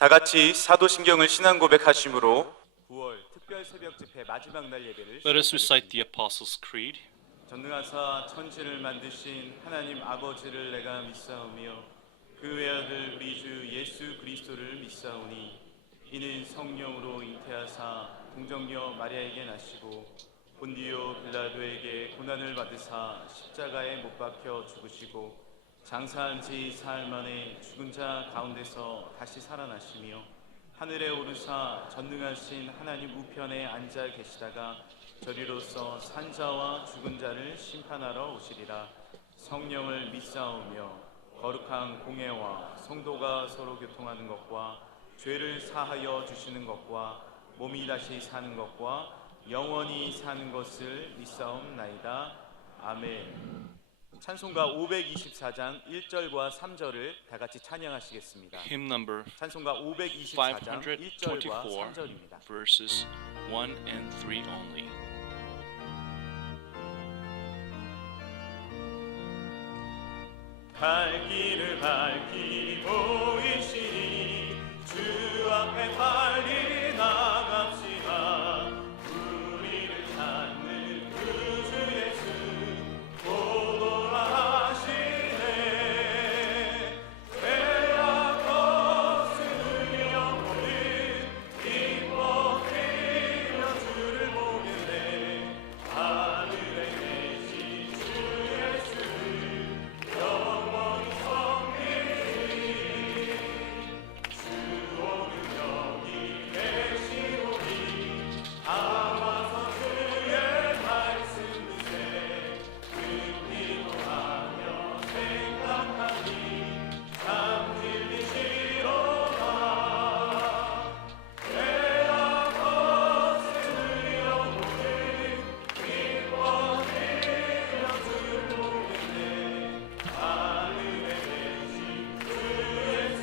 다 같이 사도신경을 신앙 고백하심으로 9월 특별 새벽 집회 마지막 날 예배를 Let us recite 시작하겠습니다. the Apostles' Creed. 전능하사 천지를 만드신 하나님 아버지를 내가 믿사오며 그 외아들 우리 주 예수 그리스도를 믿사오니 이는 성령으로 잉태하사 동정녀 마리아에게 나시고 본디오 빌라도에게 고난을 받으사 십자가에 못 박혀 죽으시고 장사한 지 사흘 만에 죽은 자 가운데서 다시 살아나시며 하늘에 오르사 전능하신 하나님 우편에 앉아 계시다가 저리로서 산자와 죽은 자를 심판하러 오시리라. 성령을 믿사오며 거룩한 공회와 성도가 서로 교통하는 것과 죄를 사하여 주시는 것과 몸이 다시 사는 것과 영원히 사는 것을 믿사옵나이다. 아멘. 찬송가 524장 1절과 3절을 다 같이 찬양하시겠습니다. Hymn number 찬송가 524장 1절과 524, 3절입니다. verses 1 and 3 only. 갈 길을 밝히 보이시니 주 앞에 빨리 나갑시다. 우리를 찾는 그 주 예수 도돌아하시네. 죄악 없으며 영혼은 기뻐 뛰며 주를 보겠네. 하늘에 계신 주 예수 영원히 성리니 주 오늘 여기 계시오니 아와서 주의 말씀 듣세 듣기도하며 생각하니 참 진리시로다. 죄악 없으니 영혼은 기뻐 뛰며 주를 보겠네. 하늘에 계신 주 예수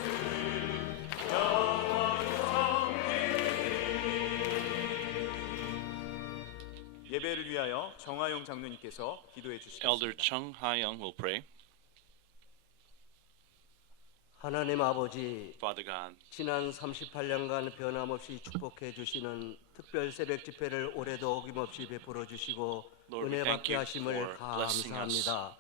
영원히 성리니. 예배를 위하여 정하용 장로님께서 기도해 Elder 주시겠습니다. Chung Ha-young will pray. 하나님 아버지, Father God, 지난 38년간 변함없이 축복해 주시는 특별 새벽 집회를 올해도 어김없이 베풀어 주시고 Lord, we 은혜 thank 받게 you 하심을 for blessing us. 감사합니다. 이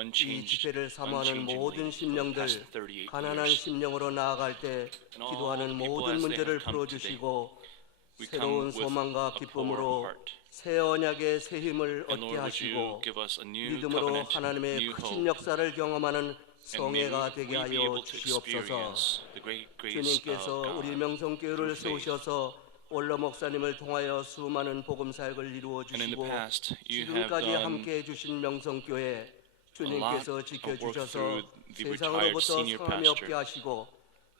unchanged, 집회를 사모하는 모든 unchangingly for the 심령들, past 38 가난한 years. 심령으로 나아갈 때 And all 기도하는 people 모든 as they 문제를 have come 풀어주시고 We 새로운 come with 소망과 a poor 기쁨으로 heart. 새 언약의 새 힘을 And 얻게 Lord, would you 하시고 give us a new 믿음으로 covenant, 하나님의 new 크신 hope, 역사를 경험하는 and may 성회가 we 되게 be 하여 able to 주시옵소서. experience the great grace of 주님께서 우리 God 명성교회를 through faith. 세우셔서 원로 목사님을 통하여 수많은 복음 사역을 이루어 And in the 주시고 past, you have 지금까지 done 함께 해주신 명성교회 주님께서 of work 지켜주셔서 through the retired 세상으로부터 senior 성함이 없게 pastor. 하시고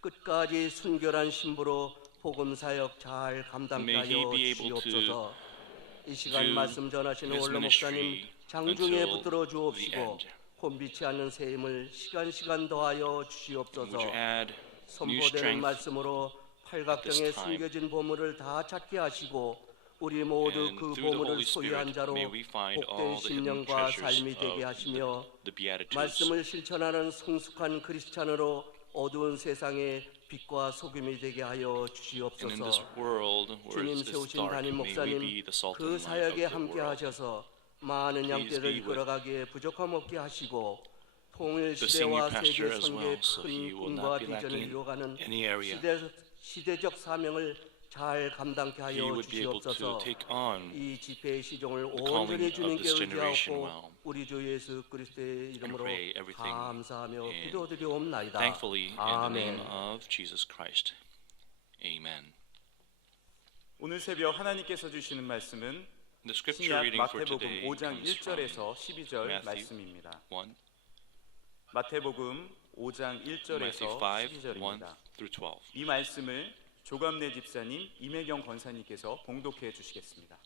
끝까지 순결한 신부로 복음 사역 잘 감당케 May he 하여 be able to 주시옵소서. 이 시간 do 말씀 전하시는 his 원로 목사님 ministry 장중에 until 붙들어 the 주옵시고 end. 혼비치 않는 새 힘을 시간 더하여 Would 주시옵소서. you add new 선포되는 strength? 말씀으로 팔각정에 this time. 숨겨진 보물을 다 찾게 하시고 우리 모두 And 그 through the 보물을 Holy 소유한 Spirit, 자로 may we find 복된 all the hidden 심령과 treasures 삶이 되게 of 하시며 the Beatitudes. 말씀을 실천하는 성숙한 크리스찬으로 어두운 세상에 빛과 소금이 되게 하여 And in this 주시옵소서. world where 주님 it is 세우신 dark, 담임 may we 목사님 be the salt 그 and light of 사역에 the 함께 world. 하셔서 많은 Please 양떼를 be with 이끌어가기에 부족함 없게 하시고 통일 the 시대와 senior pastor 세계 as 선교의 well, so he 큰 will 꿈과 not be 비전을 lacking 이루어가는 any area. 시대적 사명을 잘 감당케 He 하여 would be able to 주시옵소서. take on 이 집회의 시종을 the calling 온전히 of 주님께 this generation 의지하고 well. 우리 주 예수 그리스도의 이름으로 pray everything 감사하며 in 기도드리옵나이다. Thankfully, in the name 아멘. of Jesus Christ. Amen. 오늘 새벽 하나님께서 주시는 말씀은 The scripture 신약 reading for 마태복음 today 5장 comes from 1절에서 12절 Matthew 말씀입니다. 1, 마태복음 5장 Matthew 1절에서 5, 1 12절입니다. through 12. 이 말씀을 조감래 집사님, 임혜경 권사님께서 봉독해 주시겠습니다.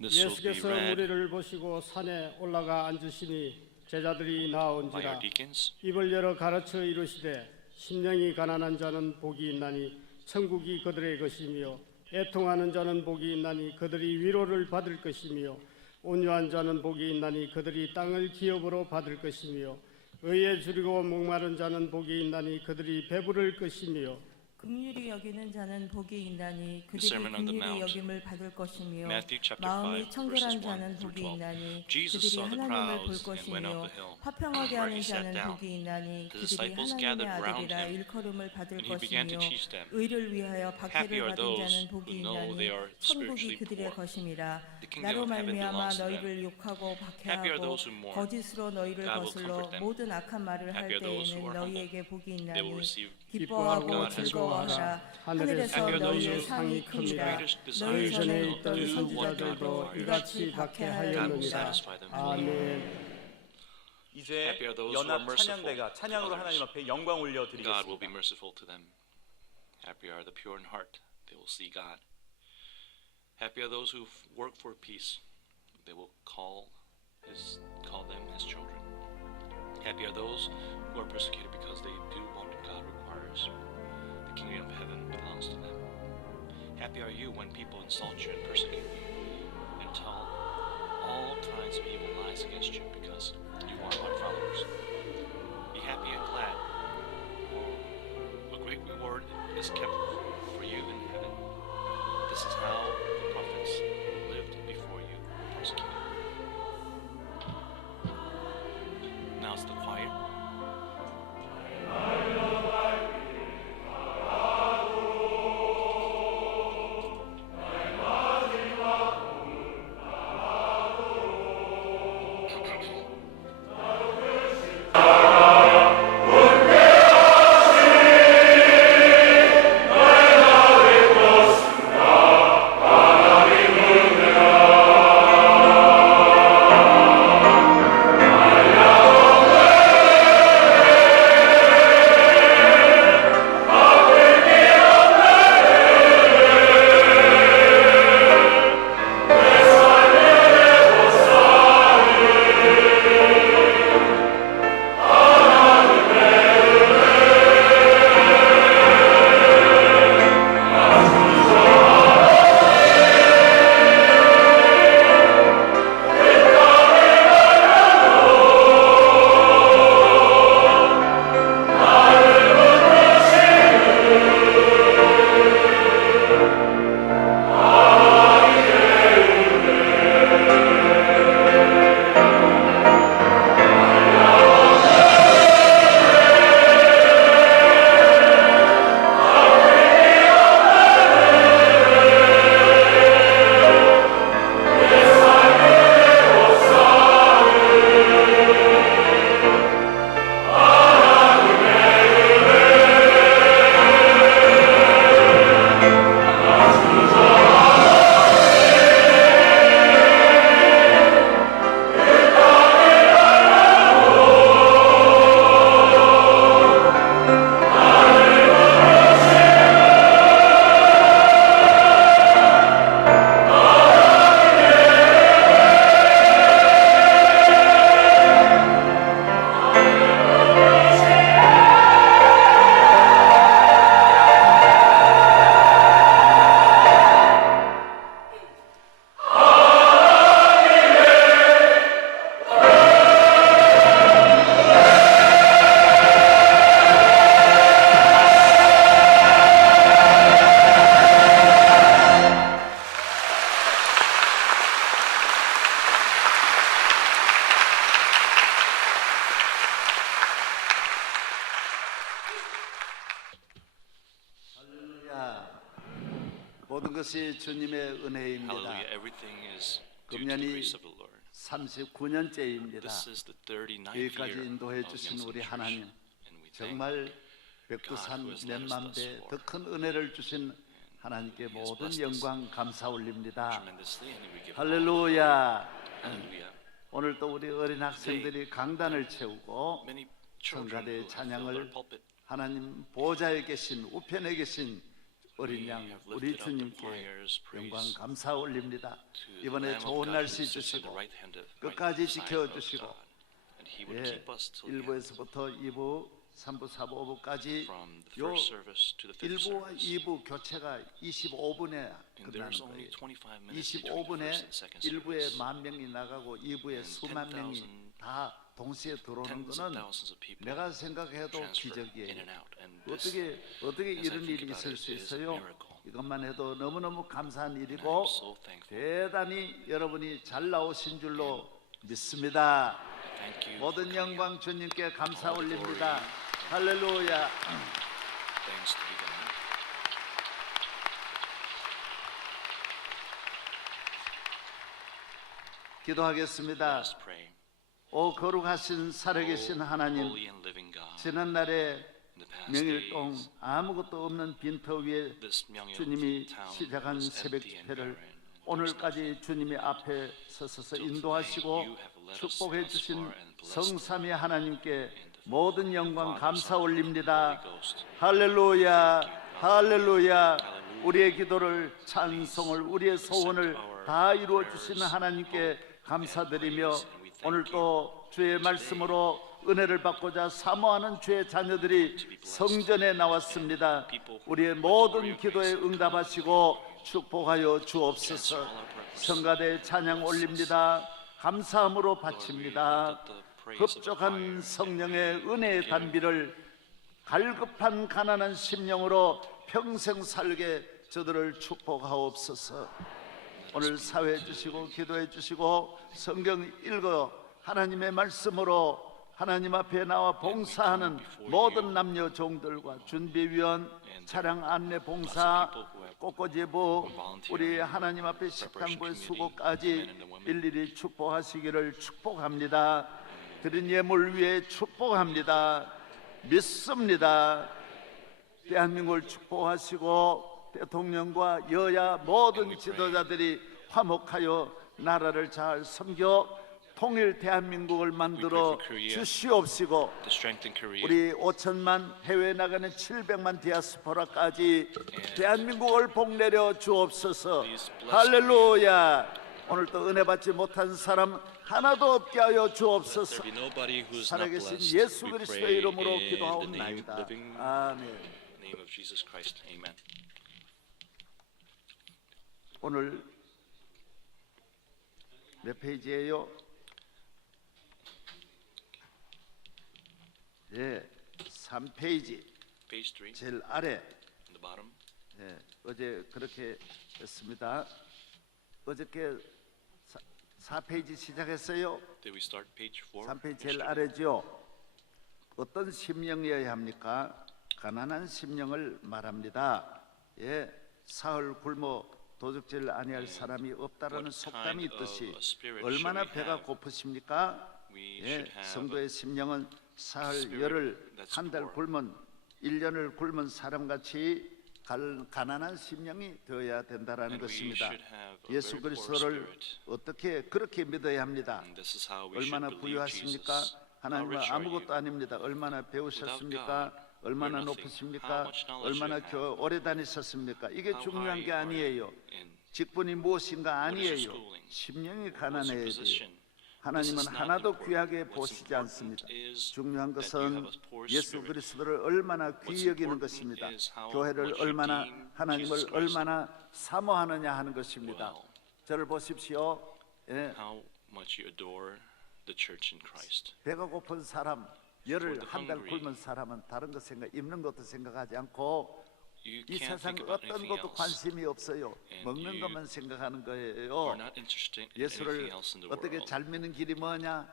This will be 예수께서 read 무리를 보시고 산에 올라가 앉으시니 제자들이 by our 나온지라 deacons. 입을 열어 가르쳐 이르시되 심령이 가난한 자는 복이 있나니 천국이 그들의 것이며 애통하는 자는 복이 있나니 그들이 위로를 받을 것이며 온유한 자는 복이 있나니 그들이 땅을 기업으로 받을 것이며 의에 줄이고 목마른 자는 복이 있나니 그들이 배부를 것이며 긍휼히 여기는 자는 복이 있나니 그들이 Sermon on the 긍휼히 Mount, 여김을 받을 것이며 Matthew chapter 마음이 5, 청결한 verses 1 자는 through 복이 12. 있나니 Jesus 그들이 saw the 하나님을 볼 crowds and went up 것이며 the hill, 화평하게 where 하는 he sat 자는 down. 복이 있나니 The 그들이 disciples 하나님의 gathered round 아들이라 him, 일컬음을 받을 and he began to 것이며 teach them. 의를 위하여 Happy 박해를 are 받은 those 자는 who 복이 know 있나니 they are 천국이 spiritually 그들의 poor. 것임이라. The kingdom 나로 of heaven 말미암아 belongs to them. 너희를 욕하고 Happy are 박해하고 those who mourn. 거짓으로 너희를 God will 거슬러 comfort them. 모든 악한 말을 할 Happy are those who 때에는 are humble. 너희에게 복이 They will 있나니 receive 기뻐하고 God has 즐거워하라. 하늘에서 하늘에서 Happy are those 너희의 who 상이 큽니다. greatest 너희 desires 전에 전에 to 있던 do what God 선지자들도 requires. 이같이 God will 박해하였느니라. satisfy them. 아멘. 이제 Happy are those who are 연합 merciful 찬양대가 to 찬양으로 others. 하나님 앞에 영광 God will be 올려드리겠습니다. merciful to them. Happy are the pure in heart, they will see God. Happy are those who work for peace, they will call them his children. Happy are those who are persecuted because they do what God requires. The kingdom of heaven belongs to them. Happy are you when people insult you and persecute you and tell all kinds of evil lies against you because you are my followers. Be happy and glad, for a great reward is kept for you in heaven. This is how the prophets lived before you were persecuted. Now's the choir. 할렐루야. 모든 것이 주님의 은혜입니다. Hallelujah. Everything is due to the 금년이 grace of the Lord. 39년째입니다. This is the 39th 여기까지 year 인도해 of 주신 Youngson 우리 Church. 하나님, And we thank 정말 백두산 몇만 배 더 큰 은혜를 주신 하나님께 모든 영광 감사 올립니다. tremendously, and we give 할렐루야. Hallelujah. 오늘 또 우리 어린 학생들이 강단을 채우고 Many children 성가대 who have filled 찬양을 their pulpit, 하나님 보좌에 계신 우편에 계신 어린 we 양 have 우리 lifted up the 주님께 choirs, 영광 praise 감사 올립니다. to the 이번에 Lamb of 좋은 God 날씨 who sits on the 주시고 right hand of 끝까지 right side of 지켜주시고 God. And He would 예, keep us till the end. 1부에서부터 2부, 3부, 4부, 5부까지 From the 요 first service to the fifth 1부와 service. 2부 교체가 25분에 And 끝나는 there's only 거예요. 25 minutes between the 25분에 first and second 1부에 service. 10,000명이 나가고 2부에 And 수만 명이 10,000 다 동시에 들어오는 tens of 거는 thousands of people 내가 생각해도 transfer in 기적이에요. and out. And this, 어떻게 as I 이런 think 일이 about 있을 it, 수 is a 있어요? miracle. 이것만 해도 너무너무 감사한 And 일이고 I'm so thankful. 대단히 여러분이 잘 나오신 줄로 믿습니다. Thank you for 모든 coming 영광 out. 주님께 감사 All the 올립니다. glory. 할렐루야. Thanks to be God. 기도하겠습니다. Let us pray. 오 거룩하신 살아계신 하나님, Holy and living God. 지난날에 In the past 명일동 days, 아무것도 없는 빈터 위에 this Myeongil 주님이 town 시작한 was 새벽 empty and 집회를 barren. There was nothing. 오늘까지 주님의 앞에 서서 Till 인도하시고 today, you have led us 축복해 thus 주신 far and blessed 성삼위 하나님께 모든 영광 Father, 감사 Son, and 올립니다. Holy Ghost. 할렐루야, 할렐루야. Hallelujah. 우리의 기도를 찬송을 우리의 소원을 다 이루어 주시는 하나님께 감사드리며 오늘 또 주의 말씀으로 은혜를 받고자 사모하는 주의 자녀들이 성전에 나왔습니다. 우리의 모든 기도에 응답하시고 축복하여 주옵소서. 성가대 찬양 올립니다. 감사함으로 바칩니다. 흡족한 성령의 은혜의 단비를 갈급한 가난한 심령으로 평생 살게 저들을 축복하옵소서. 오늘 사회해 주시고 기도해 주시고 성경 읽어 하나님의 말씀으로 하나님 앞에 나와 봉사하는 모든 남녀 종들과 준비위원, 차량 안내 봉사, 꽃꽂이부, 우리 하나님 앞에 식당부의 수고까지 일일이 축복하시기를 축복합니다. 드린 예물 위에 축복합니다. 믿습니다. 대한민국을 축복하시고 대통령과 여야 모든 지도자들이 화목하여 나라를 잘 섬겨 통일 대한민국을 만들어 주시옵시고 To strengthen Korea. 우리 5천만 해외 나가는 700만 디아스포라까지 대한민국을 복내려 주옵소서. 할렐루야. 오늘 또 은혜 받지 못한 사람 하나도 없게 하여 There 주옵소서. be nobody who is not 살아계신 blessed. 예수 We 그리스도의 pray 이름으로 in the name, 기도하옵나이다. living 아멘. name of Jesus Christ. Amen. 오늘 몇 페이지예요? 예, 3페이지 Page 3, 제일 아래. on the bottom. 예, 어제 그렇게 했습니다. 어저께 4페이지 시작했어요. Did we start page 4? 3페이지 제일 아래죠. 어떤 심령이어야 합니까? 가난한 심령을 말합니다. 예, 사흘 굶어 도둑질 아니할 사람이 없다라는 what 속담이 kind 있듯이 of a spirit 얼마나 should we 배가 have? 고프십니까? We 예, should have 성도의 심령은 사흘 spirit 열흘 that's 한 달 poor. 굶은 1년을 굶은 사람같이 가난한 심령이 되어야 된다라는 And we 것입니다. should have a 예수 very poor 그리스도를 spirit. 어떻게 그렇게 믿어야 합니다. And this is how we 얼마나 should believe 부유하십니까? Jesus. How 하나님은 rich are 아무것도 you? 아닙니다. 얼마나 배우셨습니까? God, 얼마나 we're nothing. 높으십니까? How much knowledge 얼마나 you have? 오래 다니셨습니까? 이게 How 중요한 high 게 are you 아니에요. in 직분이 무엇인가 what is your 아니에요. schooling? 심령이 What's your 가난해야 돼요. position? 하나님은 This is not 하나도 important. 귀하게 What's 보시지 important 않습니다. is 중요한 that you 것은 have a poor 예수 spirit. 그리스도를 얼마나 귀히 What's 여기는 important 것입니다. is how 교회를 much you 얼마나 deem 하나님을 Jesus Christ 얼마나 사모하느냐 하는 것입니다. well. 저를 보십시오. 예, How much you adore the church in Christ. 배가 고픈 사람, 열을 the 한 달 hungry. 굶은 사람은 다른 것 생각, 입는 것도 생각하지 않고 You 이 can't 세상 think about 어떤 anything 것도 else. 관심이 없어요. And 먹는 you 것만 생각하는 We're 거예요. not interested in anything 예수를 else in the 어떻게 world. 잘 믿는 길이 뭐냐?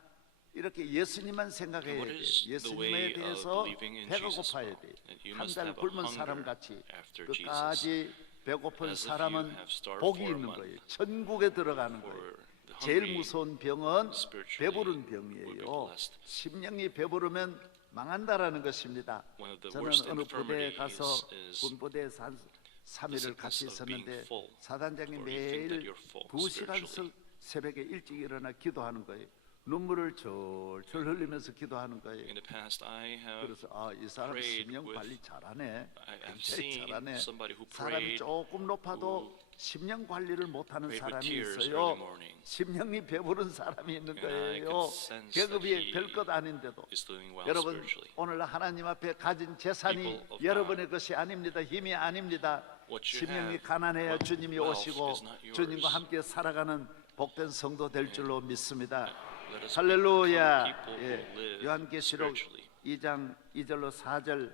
이렇게 예수님만 생각해야 What 돼요. is the 예수님에 way of 대해서 believing in 배가 Jesus 고파야 well? 돼요. That you 한 must 달 have a 굶은 hunger 사람같이 after 끝까지 배고픈 As if you 사람은 have starved 복이 for a 있는 month. 거예요. 천국에 들어가는 For 거예요. the 제일 hungry 무서운 병은 spiritually 배부른 will be 병이에요. blessed. 심령이 배부르면 망한다라는 것입니다. One of the 저는 worst 어느 부대에 가서 infirmities 군부대에서 한 3일을 같이 sickness of being 있었는데 full. 사단장이 Or you think that 매일 you're full 2시간씩 spiritually. 새벽에 일찍 일어나 기도하는 거예요. 눈물을 절절 흘리면서 기도하는 거예요. In the past, I have 그래서 이 사람 prayed 심령 with- 관리 잘하네. I have 굉장히 seen 잘하네. somebody who 사람이 prayed, 조금 높아도 심령 관리를 못하는 prayed with 사람이 tears 있어요. early morning. 심령이 배부른 사람이 있는 And I 거예요. could sense 계급이 that he 별것 아닌데도. is doing well 여러분 spiritually. 오늘 하나님 앞에 가진 재산이 People of 여러분의 것이 아닙니다. 힘이 아닙니다. What you 심령이 have, 가난해야 what 주님이 wealth 오시고 is not yours. 주님과 함께 살아가는 복된 성도 될 줄로 믿습니다. Let us 할렐루야. become people who 예, live 요한계시록 spiritually. 2장 2절로 4절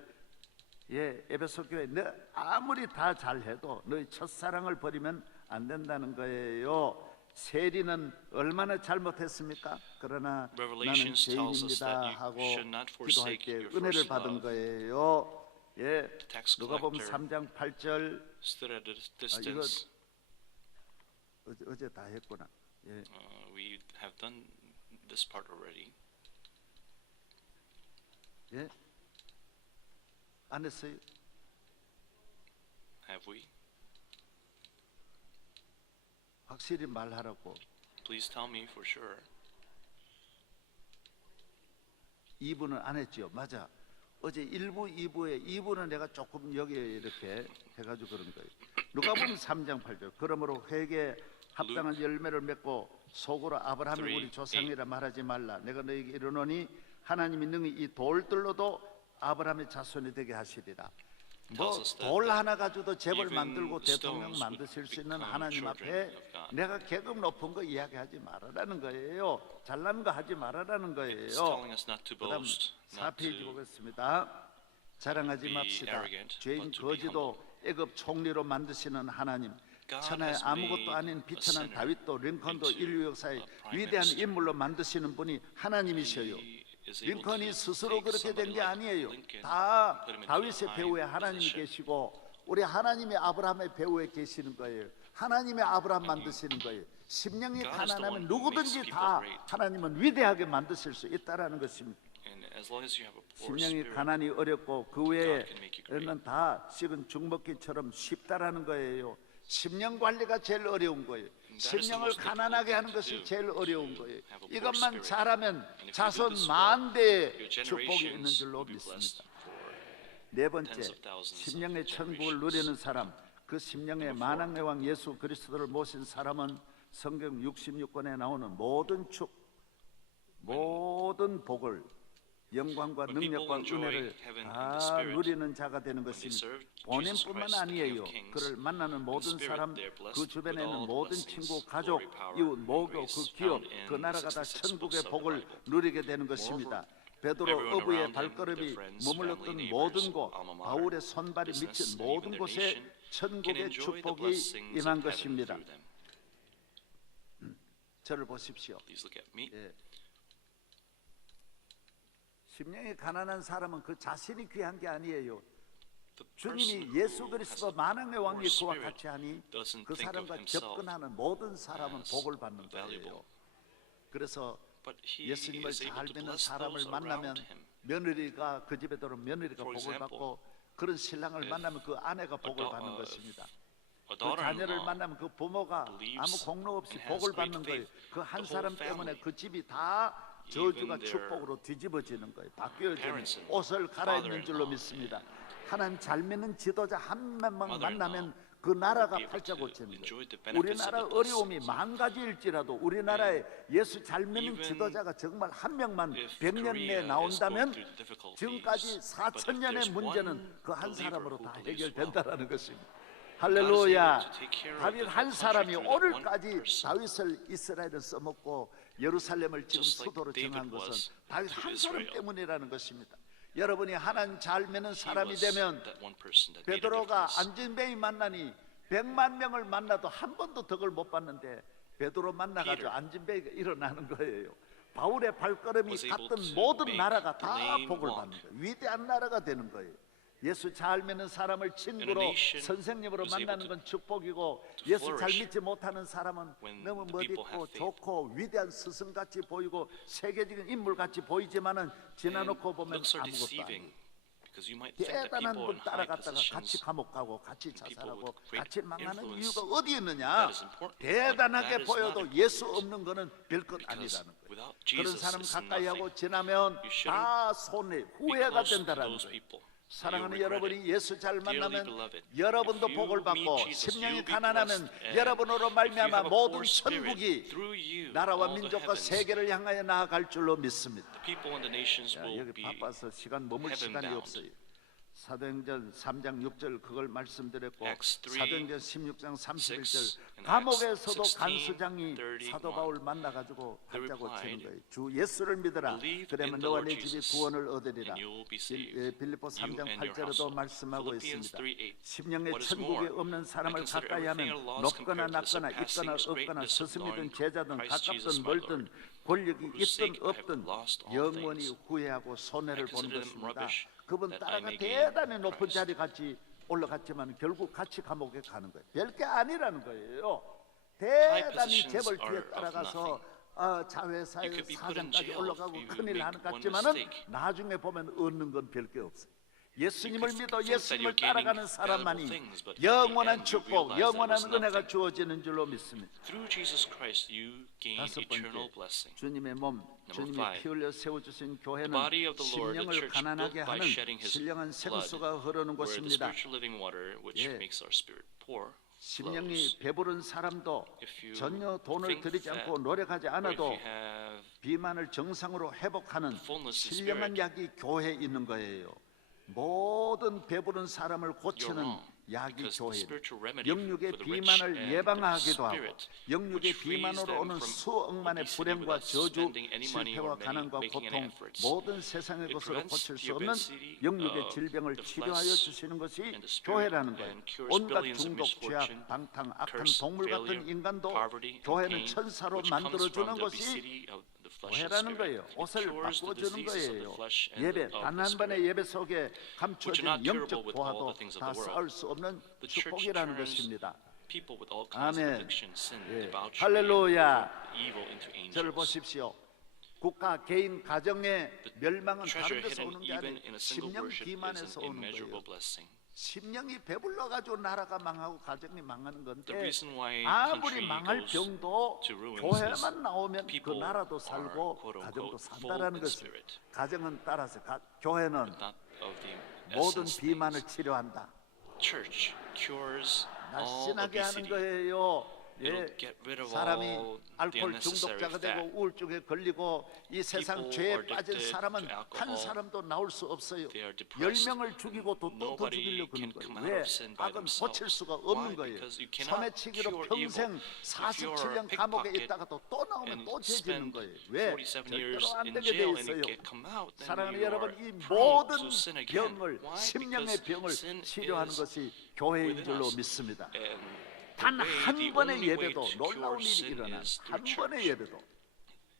예, 에베소 교회 너 아무리 다 잘해도 너희 첫사랑을 버리면 안 된다는 거예요. 세리는 얼마나 잘못했습니까? 그러나 나는 Revelations tells us 죄인입니다 that you 하고 should not 기도할 forsake 때 your 은혜를 first 받은 love. 거예요. 예, The tax 누가복음 collector 3장 8절 stood at a distance. 어제 다 했구나. 예, We have done this part already. 예, 안 했어요? Have we? 확실히 말하라고. Please tell me for sure. 2부는 안 했죠. 맞아. 어제 1부, 2부에 2부는 내가 조금 여기에 이렇게 해가지고 그런 거예요. 누가복음 3장 8절. 그러므로 회개에 합당한 열매를 맺고 속으로 아브라함이 우리 조상이라 말하지 말라. 내가 너에게 이르노니 하나님이 능히 이 돌들로도 아브라함의 자손이 되게 하시리라. 뭐 돌 하나 가지고도 재벌 만들고 대통령 만드실 수 있는 하나님 앞에 내가 계급 높은 거 이야기하지 말아라는 거예요. 잘난 거 하지 말아라는 거예요. 그다음 4페이지 보겠습니다. 자랑하지 맙시다. 죄인 거지도 애굽 총리로 만드시는 하나님, 천하에 아무것도 아닌 비천한 다윗도 링컨도 인류 역사의 위대한 인물로 만드시는 분이 하나님이셔요. 링컨이 스스로 그렇게 된 게 아니에요. 다 다윗의 배후에 하나님이 계시고 우리 하나님의 아브라함의 배후에 계시는 거예요. 하나님의 아브라함 만드시는 거예요. 심령이 가난하면 누구든지 다 하나님은 위대하게 만드실 수 있다라는 것입니다. 심령이 가난이 어렵고 그 외에는 다 식은 죽먹기처럼 쉽다라는 거예요. 심령 관리가 제일 어려운 거예요. 심령을 가난하게 하는 것이 제일 어려운 거예요. 이것만 잘하면 자손 만대의 축복이 있는 줄로 믿습니다. 네 번째, 심령의 천국을 누리는 사람, 그 심령의 만왕의 왕 예수 그리스도를 모신 사람은 성경 66권에 나오는 모든 축, 모든 복을, 영광과 능력과 은혜를 다 누리는 자가 되는 것입니다. 본인뿐만 아니에요. 그를 만나는 모든 사람, 그 주변에 있는 모든 친구, 가족, 이웃, 모교, 그 기업, 그 나라가 다 천국의 복을 누리게 되는 것입니다. 베드로 어부의 발걸음이 머물렀던 모든 곳, 바울의 손발이 미친 모든 곳에 천국의 축복이 임한 것입니다. 저를 보십시오. 예. 심령이 가난한 사람은 그 자신이 귀한 게 아니에요. 주님이 예수 그리스도 만왕의 왕이 그와 같이 하니 그 사람과 접근하는 모든 사람은 복을 받는 거예요. 그래서 예수님을 잘 믿는 사람을 만나면 며느리가 그 집에 들어오면 며느리가 복을 받고 그런 신랑을 만나면 그 아내가 복을 받는 것입니다. 그 자녀를 만나면 그 부모가 아무 공로 없이 복을 받는 거예요. 그 한 사람 때문에 그 집이 다 저주가 축복으로 뒤집어지는 거예요. 바뀌어지는 옷을 갈아입는 줄로 믿습니다. 하나님 잘 믿는 지도자 한 명만 만나면 그 나라가 팔자고치는 거예요. 우리나라 어려움이 만 가지일지라도 우리나라에 예수 잘 믿는 지도자가 정말 한 명만 100년 내에 나온다면 지금까지 4,000년의 문제는 그 한 사람으로 다 해결된다는 것입니다. 할렐루야. 다윗 한 사람이 오늘까지 다윗을 이스라엘을 써먹고 예루살렘을 지금 수도로 정한 것은 다윗 한 사람 때문이라는 것입니다. 여러분이 하나님 잘 믿는 사람이 되면 베드로가 안진뱅이 만나니 100만 명을 만나도 한 번도 덕을 못 봤는데 베드로 만나가지고 안진뱅이가 일어나는 거예요. 바울의 발걸음이 갔던 모든 나라가 다 복을 받는 거예요. 위대한 나라가 되는 거예요. 예수 잘 믿는 사람을 친구로 선생님으로 만나는 건 축복이고 예수 잘 믿지 못하는 사람은 너무 멋있고 좋고 위대한 스승같이 보이고 세계적인 인물같이 보이지만은 지나놓고 보면 아무것도 아니에요. 대단한 분 따라갔다가 같이 감옥 가고 같이 자살하고 같이 망하는 이유가 어디 있느냐? 대단하게 보여도 예수 없는 거는 별것 아니라는 거예요. 그런 사람 가까이 하고 지나면 다 손해 후회가 된다는 거예요. 사랑하는 여러분이 예수 잘 만나면 여러분도 복을 받고 심령이 가난하면 여러분으로 말미암아 모든 천국이 나라와 민족과 세계를 향하여 나아갈 줄로 믿습니다. 자, 여기 바빠서 시간 머물 시간이 없어요. 사도행전 3장 6절 그걸 말씀드렸고 Acts 3, 사도행전 16장 31절 6, 감옥에서도 16, 간수장이 31. 사도 바울 만나가지고 They 발자고 치는 replied, 거예요. 주 예수를 믿으라. Believe 그러면 in the 너와 Lord 내 집이 Jesus, 구원을 얻으리라. and you will be saved, 빌립보 you 3장 and your 8절에도 household. 말씀하고 Philippians 있습니다. 3:8. 심령의 What is 천국에 more, 없는 사람을 I consider 가까이 하면 everything a loss 높거나 compared to the 낮거나 있거나 surpassing 없거나 greatness of 스승이든 knowing 제자든 Christ Jesus, 가깝든 my 멀든 Lord, 권력이 for whose sake 있든 I have 없든 lost all 영원히 things. 후회하고 손해를 I 보는 consider them 것입니다. rubbish 그분 that I 따라가 may gain 대단히 높은 Christ. 자리 같이 올라갔지만 결국 같이 감옥에 가는 거예요. 별게 아니라는 거예요. 대단히 positions 재벌 are 뒤에 of 따라가서 nothing. 자회사의 You could be put in 사장까지 jail 올라가고 if you 큰일 make 하는 것 one 같지만은 mistake. 나중에 보면 얻는 건 별게 없어요. 예수님을 You could 믿어 think that 예수님을 you're gaining 따라가는 사람만이 valuable things, but at the 영원한 end you 축복, realize that 영원한 was 은혜가 nothing. 주어지는 줄로 믿습니다. Through Jesus Christ, you gain 다섯 eternal 번째, blessing. 주님의 몸, 주님이 five, 피 흘려 세워주신 The 교회는 body of the Lord, the 심령을 church built 가난하게 by 하는 shedding His 신령한 blood, 생수가 흐르는 where the 곳입니다. spiritual living water, which 예. makes our spirit poor, 심령이 flows. 배부른 사람도 If you 전혀 돈을 think 들이지 that, 않고 노력하지 or if 않아도 you have 비만을 정상으로 회복하는 the fullness of 신령한 spirit, 약이 교회에 있는 거예요. 모든 배부른 사람을 you're 고치는 wrong. 약이 Because the 교회입니다. spiritual remedy 영육의 for the rich 비만을 and 예방하기도 the 하고 spirit, 영육의 which frees 비만으로 them 오는 from 수억만의 obesity 불행과 without 저주, spending any money 실패와 or 가난과 making any 고통 efforts. 모든 세상의 It 것으로 prevents 고칠 the 수 없는 obesity 영육의 of 질병을 the 치료하여 flesh 주시는 것이 and the spirit 교회라는 거예요. and cures 온갖 billions of 중독, misfortune, 죄악, 방탕, 악한 curse, 동물 같은 failure, 인간도 poverty, and 교회는 pain, 천사로 which comes 만들어주는 from the 것이 obesity of the flesh and 교회라는 spirit. 거예요. It 옷을 cures the 바꿔주는 diseases of the 거예요. flesh and 예배, of 단 the 한 번의 spirit. 예배 속에 감춰진 not curable 영적 with all 보화도 the things of 다 the world. 쌓을 수 없는 The church 축복이라는 turns 것입니다. people with all kinds of 아멘. addiction, sin, 예. debauchery, 할렐루야. and evil into 저를 angels. 보십시오. 국가, 개인, 가정의 멸망은 Treasure 다른 데서 hidden 오는 게 even 아니에요. in a single 심령 worship is 기만에서 an 오는 immeasurable 거예요. blessing. 심령이 배불러가지고 나라가 망하고 가정이 망하는 The 건데 reason why 아무리 country 망할 goes 병도 to ruins 교회만 나오면 그 people 나라도 are 살고 quote 가정도 unquote full 산다라는 in 것이 spirit, 가정은 따라서 교회는 but not of the 모든 essence 비만을 things. 치료한다. Church cures all 날씬하게 하는 obesity. 거예요. 예, It'll get rid of 사람이 all the 알코올 unnecessary 중독자가 되고 fat. 우울증에 걸리고 이 세상 People 죄에 are 빠진 addicted 사람은 to 한 alcohol. 사람도 나올 수 없어요. They are depressed. 10명을 죽이고 또 Nobody 죽이려고 그러는 can come 거예요. out 왜? of sin by 악은 themselves. 고칠 수가 없는 Why? 거예요. Because you cannot 소매치기로 cure 평생 evil. If 47년 you're a 감옥에 pickpocket 있다가 또 나오면 and 또 죄지는 spend 거예요. 왜? 47 years 절대로 안 in 되게 돼 jail and 있어요. you get come out, then 사랑하는 you 여러분, are 이 prone 모든 to sin again. 병을 Why? 심령의 Because 병을 sin 치료하는 is 것이 교회인 within 줄로 us. 믿습니다. And 단 the way, 한 the 번의 only way 예배도 to 놀라운 cure 일이 sin 일어나. is 한 through 번의 church. 예배도.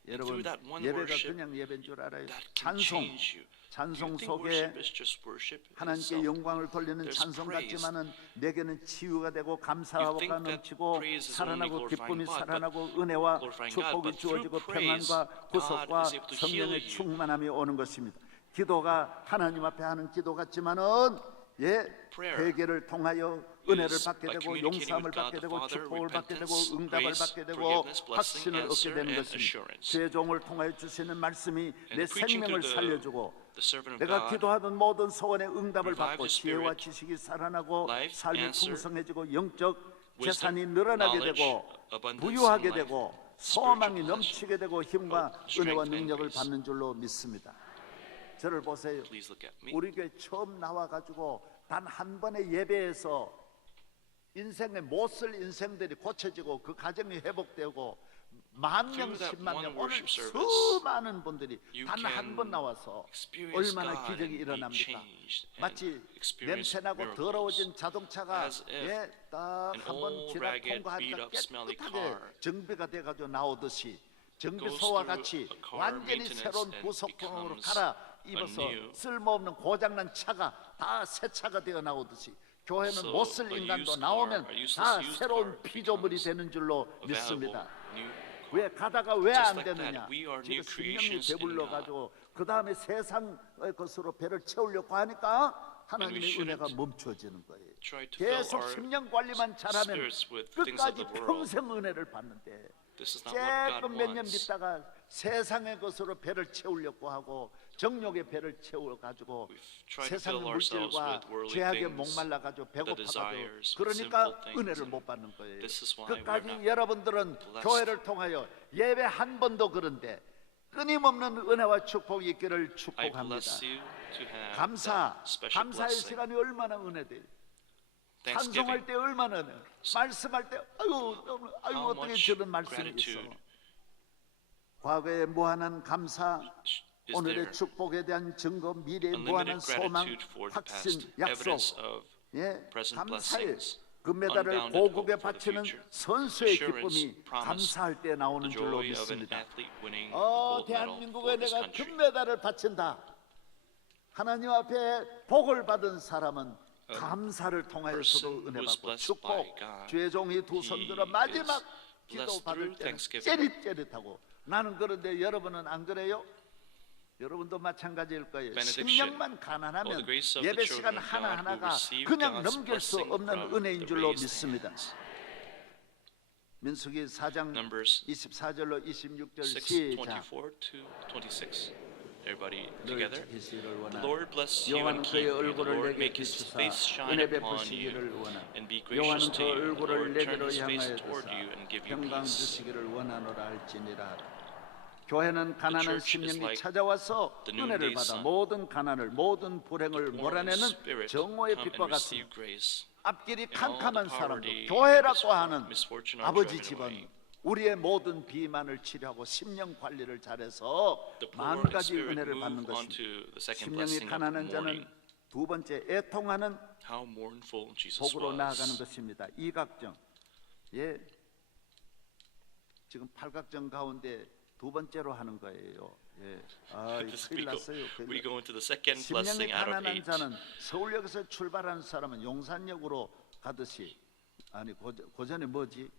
여러분, through that one 예배가 worship 그냥 예배인 줄 알아요. that can 찬송, change you. 찬송 You think 속에 worship is just worship 하나님께 itself. 영광을 돌리는 There's 찬송 praise. 같지만은 내게는 치유가 되고 You 감사가 think that 넘치고 praise is 살아나고 only 기쁨이 glorifying God, 살아나고 but 은혜와 glorifying God, 축복이 but through 주어지고 praise, 평안과 구속과 God is able to heal 성령의 you. 충만함이 오는 것입니다. 기도가 하나님 앞에 하는 기도 같지만은 Prayer 회개를 통하여 은혜를 is 받게 by 되고 communicating 용서함을 with God 받게 the 되고 Father, 축복을 받게 되고 repentance, 응답을 grace, 받게 되고 forgiveness, blessing, 확신을 얻게 answer, 되는 and 것입니다. assurance. 주의 종을 통하여 주시는 말씀이 내 the preaching 생명을 through 살려주고 the servant of 내가 God 기도하던 모든 소원의 응답을 revive 받고 the 지혜와 spirit, 지식이 살아나고 life, 삶이 answer, 풍성해지고 영적 wisdom, 재산이 늘어나게 knowledge, 되고 abundance, 부유하게 and life, 되고 spiritual 소망이 possession, 넘치게 되고 힘과 hope, 은혜와 strength, and 능력을 grace. 받는 줄로 믿습니다. 저를 보세요. Please look at me. 우리 교회 처음 나와가지고 단 한 번의 예배에서 인생에 못 쓸 인생들이 고쳐지고 그 가정이 회복되고 10,000명, Through that 100,000명 one 오늘 worship service, 수많은 분들이 you 단 한 can 번 나와서 experience 얼마나 God 기적이 and be 일어납니까? changed and 마치 experience 냄새나고 miracles. 더러워진 자동차가 As if 딱 an 한 번 old, 지나 ragged, 통과하니까 beat-up, smelly 깨끗하게 car 정비가 돼가지고 나오듯이 goes 정비소와 through 같이 a car 완전히 maintenance 새로운 and 부속품으로 becomes 갈아입어서 a new- 쓸모없는 고장난 차가 다 새 차가 되어 나오듯이 교회는 So 못 쓸 a 인간도 used 나오면 car, a useless 다 used 새로운 car 피조물이 becomes 되는 줄로 available 믿습니다. new 왜 가다가 왜 Just 안 like that, 되느냐? we are 지금 new 심령이 creations in 배불러 가지고 그 다음에 세상의 것으로 배를 채우려고 하니까 하나님의 shouldn't 은혜가 멈춰지는 거예요. try to fill 계속 our 심령 관리만 잘하면 spirits with things of 끝까지 the world. 평생 은혜를 받는데 This is not what God 조금 몇 년 wants. 있다가 세상의 것으로 배를 채우려고 하고 정욕의 배를 채워가지고 We've tried to 세상의 fill ourselves 물질과 with worldly 죄악에 things, 목말라가지고 the 배고파가지고 desires, 그러니까 simple things, 은혜를 and 못 받는 거예요. this is why 끝까지 we're not 여러분들은 blessed. 교회를 통하여 예배 한 번도 그런데 끊임없는 은혜와 축복이 있기를 I 축복합니다. bless you to have 감사, that special 감사의 blessing. 시간이 얼마나 은혜돼요. 찬송할 Thanksgiving. 때 얼마나 은혜, 말씀할 때 아유 How 어떻게 much 저런 말씀이 있어. gratitude 과거에 무한한 감사, is 오늘의 there? 축복에 대한 증거, 미래의 무한한 Unlimited 소망, gratitude for the 확신, past, 약속, evidence of 예, present 감사의 blessings, 그 메달을 unbounded 고국에 hope for the 바치는 future, 선수의 assurance, 기쁨이 promise, 감사할 때 나오는 the 줄로 joy of an 믿습니다. athlete winning a 어, gold medal 대한민국에 for his 내가 country. 금메달을 바친다. 하나님 앞에 복을 받은 사람은 감사를 통하여서도 person 은혜 who is 받고 blessed 축복. by God, 주의 종이 두 손 들어 he 마지막 is 기도 blessed 받을 through 때는 thanksgiving. 째릿째릿하고 나는 그런데 여러분은 안 그래요? 여러분도 마찬가지일 거예요. Benediction. 10년만 Oh, 가난하면 the grace of the 예배 children 시간 of God will 하나하나가 receive 그냥 God's 넘길 수 blessing 없는 from 은혜인 the 줄로 raised 믿습니다. hands. 민수기 4장 Numbers 24절로 26절 6, 시작. 24 to 26. Everybody 늘 together. 지키시기를 The 원하노라. Lord bless you 여호와는 and 그의 keep you. The 얼굴을 Lord 내게 make his 비추사 face shine 은혜 upon 베푸시기를 you 원하노라. and be 여호와는 gracious 그 to you. The 얼굴을 Lord turn 내게로 his face 향하여 toward you 드사 and give you 평강 peace. 주시기를 원하노라 할지니라. 교회는 가난한 church is 심령이 like 찾아와서 the 은혜를 noonday 받아 sun. 모든 가난을 모든 불행을 Poor in 몰아내는 spirit 정오의 come 빛과 and 같습니다. receive grace. 앞길이 And all 캄캄한 the 사람도 poverty 교회라고 and 하는 misfortune are 아버지 driven 집은 away. 우리의 모든 비만을 치료하고 심령 관리를 잘해서 The poor 만 in 가지 spirit 은혜를 받는 move on 것입니다. to the second 심령이 blessing of 가난한 자는 mourning. 두 번째 애통하는 How mournful Jesus 복으로 나아가는 was. 것입니다. 이각정, 예, 지금 팔각정 가운데 두 번째로 하는 거예요. 예, 아, This 큰일 났어요. we go into the second 심령이 blessing out of 가난한 8. 자는 서울역에서 출발하는 사람은 용산역으로 가듯이 아니 고전에 뭐지?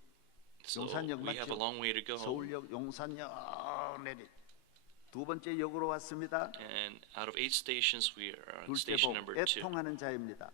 So 용산역 we have 맞죠? a long way to go. 서울역 용산역 내리 두 번째 역으로 왔습니다. And out of 8 stations, we are on 둘째 station 복 number 2. 애통하는 자입니다.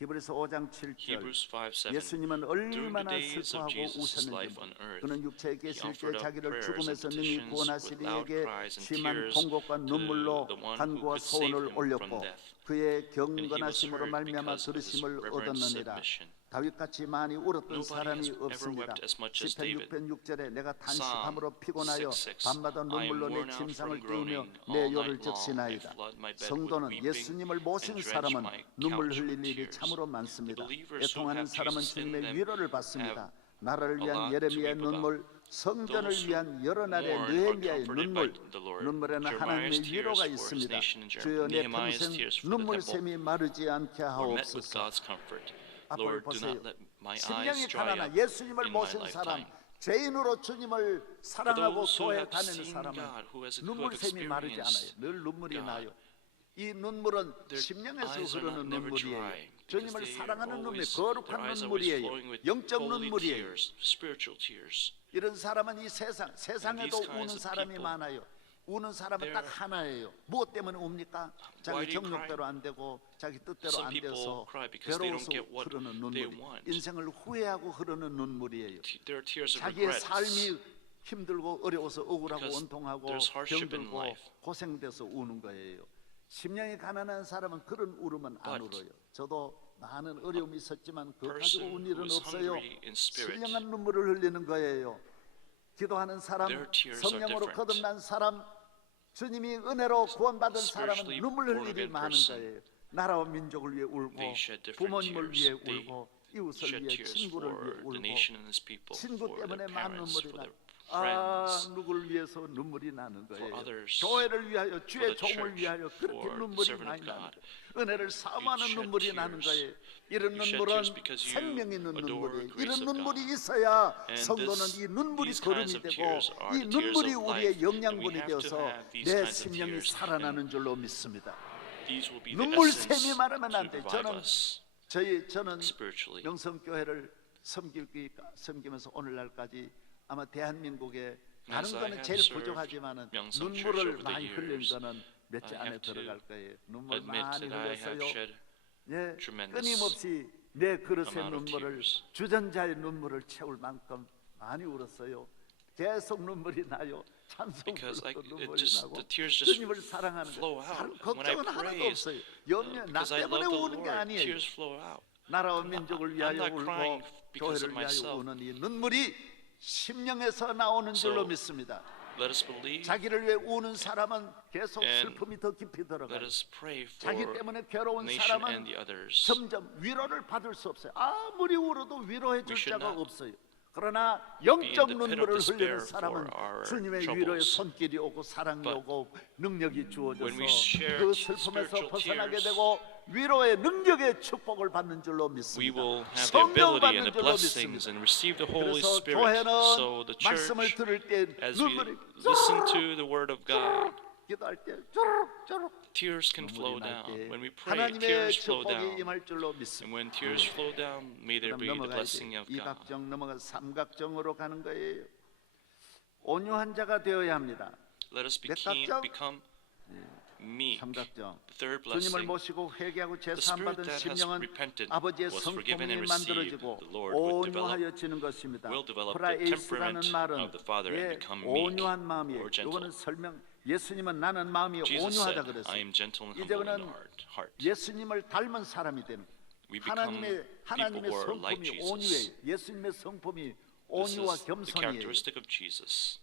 히브리서 5장 7절 Hebrews 5:7. 예수님은 During the 얼마나 days of 슬퍼하고 Jesus' life 우셨는지 on earth, 그는 육체에 he 계실 때 offered up 자기를 prayers and 죽음에서 능히 petitions with 구원하시리 loud 에게 cries and 심한 tears 공곡과 to 눈물로 the one who 간구와 could save 소원을 him from 올렸고 death. 그의 And he was 경건하심으로 heard 말미암아 because of his 들으심을 reverent 얻었느니라. submission. 다윗같이 많이 울었던 Nobody 사람이 has ever 없습니다. wept as much as 시편 David. 6편 6절에 내가 Psalm 탄식함으로 피곤하여 6:6. 밤마다 I am 눈물로 내 worn out 침상을 from 띄우며 groaning 내 all 요를 night long. I 적시나이다. flood my bed with 성도는 weeping 예수님을 모신 and drench 사람은 my 눈물 couch 흘릴 with 일이 tears. 참으로 많습니다. The believers who 애통하는 have 사람은 Jesus in 주님의 them 위로를 받습니다. have 나라를 a 위한 lot to 예레미야의 weep about. 눈물, 성전을 Those who 위한 여러 날의 mourn are 느헤미야의 comforted 눈물, by the Lord. 눈물에는 하나님의 Jeremiah's 위로가 tears for his 있습니다. nation in 주여 내 Nehemiah's 평생 tears for the 눈물샘이 마르지 않게 were met with 하옵소서. God's comfort. 앞을 Lord, do 보세요. not let my 심령이 eyes dry 가난한 up 예수님을 in my 모신 사람, lifetime. 죄인으로 주님을 For 사랑하고 those who 교회 have 다니는 seen 사람은 God, who have 눈물샘이 마르지 않아요. experienced 늘 눈물이 God, 나요. 이 눈물은 their 심령에서 eyes are 흐르는 not never 눈물이에요. dry, because 주님을 they are 사랑하는 눈물, always, 거룩한 their eyes are always 눈물이에요. flowing with 영적 holy 눈물이에요. tears, spiritual tears. 이런 사람은 이 세상에도 these kinds 우는 of 사람이 people, 많아요. 우는 사람은 딱 하나예요. 무엇 때문에 웁니까? Why 자기 do you 정욕대로 안 되고 자기 뜻대로 Some 안 people 돼서 cry because they don't 괴로워서 get what 흐르는 they 눈물. want. 인생을 후회하고 흐르는 눈물이에요. There are tears of 자기의 regrets. 삶이 힘들고 어려워서 억울하고 Because 원통하고 there's hardship in 병들고 life. 고생돼서 우는 거예요. 심령이 가난한 사람은 그런 울음은 안 But 울어요. 저도 많은 어려움이 있었지만 그거 가지고 person 운 who 일은 is 없어요. hungry in spirit, 신령한 눈물을 흘리는 거예요. 기도하는 사람, their tears are 성령으로 different. 거듭난 사람, 주님이 은혜로 구원받은 사람은 Spiritually 눈물 흘릴 born 일이 again 많은 person, 거예요. 나라와 민족을 위해 울고 they shed different 부모님을 tears. 위해 They 울고 이웃을 shed 위해 tears 친구를 위해 for the 울고 nation and his people, 친구 for 때문에 their 많은 parents, 눈물이 for 나. their 아, friends, 누구를 위해서 눈물이 나는 거예요. for others, 교회를 위하여 for 주의 the 종을 church, 위하여 그렇게 for the 눈물이 servant 많이 of 나는 God. 거예요. 은혜를 사모하는 shed 눈물이 나는 tears. 거예요. 이런 You shed 눈물은 tears because you 생명 있는 adore 눈물이에요. the grace 이런 of 눈물이 God. 있어야 And 성도는 이 눈물이 these 거름이 kinds of 되고 tears are 이 the tears 눈물이 of 우리의 life. 영양분이 And we have to 되어서 have these 내 kinds of 심령이 tears. 살아나는 줄로 믿습니다. These will be the 눈물 essence 샘이 마르면 to 안 돼. revive 저는 us 저는 spiritually. 명성교회를 섬기면서 오늘날까지 아마 대한민국에 다른 As I 거는 have 제일 served 부족하지만 명성 Church 눈물을 over the 많이 흘린 years, 거는 몇째 I 안에 have to 들어갈 거예요. 눈물 Admit 많이 that I have 흘렸어요. shed 예, tremendous 끊임없이 내 그릇의 amount of 눈물을 tears. 주전자의 눈물을 채울 만큼 많이 울었어요. 계속 눈물이 나요. 찬송 Because 불러도 it 눈물이 just 나고 the tears just 주님을 사랑하는 flow 거 out 다른 when I 걱정은 하나도 praise. 없어요. 염려 나 Because I 때문에 love the 우는 게 Lord, 아니에요. tears flow out. 나라와 민족을 I'm 위하여 not 울고 crying because 교회를 of 위하여 myself. 우는 이 눈물이 심령에서 나오는 줄로 So, 믿습니다. Let us believe 자기를 위해 우는 사람은 계속 and 슬픔이 더 깊이 들어가요. let us pray for 자기 때문에 괴로운 nation 사람은 and the others. 점점 위로를 받을 수 없어요. 아무리 울어도 위로해 줄 We should 자가 not 없어요. 그러나 in 영적 the pit of 눈물을 흘리는 despair 사람은 for our 주님의 troubles. 위로의 손길이 오고 사랑이 But 오고 능력이 주어져서 when we share 그 슬픔에서 spiritual 벗어나게 tears, 되고 위로의 능력의 축복을 받는 줄로 We 믿습니다. will have the 성령 ability and 받는 the 줄로 blessings 믿습니다. and receive the Holy 그래서 Spirit. 교회는 So the 말씀을 church, 들을 때 as we 눈물이 listen to the Word of God, 기도할 때 쪼록 tears can flow 눈물이 날 down. 때 When we pray, 하나님의 tears flow 축복이 down. 임할 줄로 And 믿습니다. when tears flow down, may there 그럼 be the 넘어가야지. blessing of God. 이각정 넘어가 삼각정으로 가는 거예요. 온유한 자가 되어야 합니다. Let us 몇 각정? become meek. 삼각정. The third 주님을 blessing, 모시고 회개하고 the 제사함 spirit 받은 that has 심령은 repented, 아버지의 was forgiven and 성품이 received, 만들어지고 the Lord will 온유하여지는 것입니다. will develop the 프라에이스라는 temperament 말은 of the Father and 예, become meek 온유한 마음이에요. or gentle. 이거는 설명. 예수님은 나는 마음이 Jesus 온유하다 said, 그랬어요. I am gentle and humble 이제는 in heart. 예수님을 닮은 사람이 되는 We become 하나님의 people who are like 성품이 Jesus. 온유해요. 예수님의 성품이 This 온유와 is the 겸손이에요. characteristic of Jesus.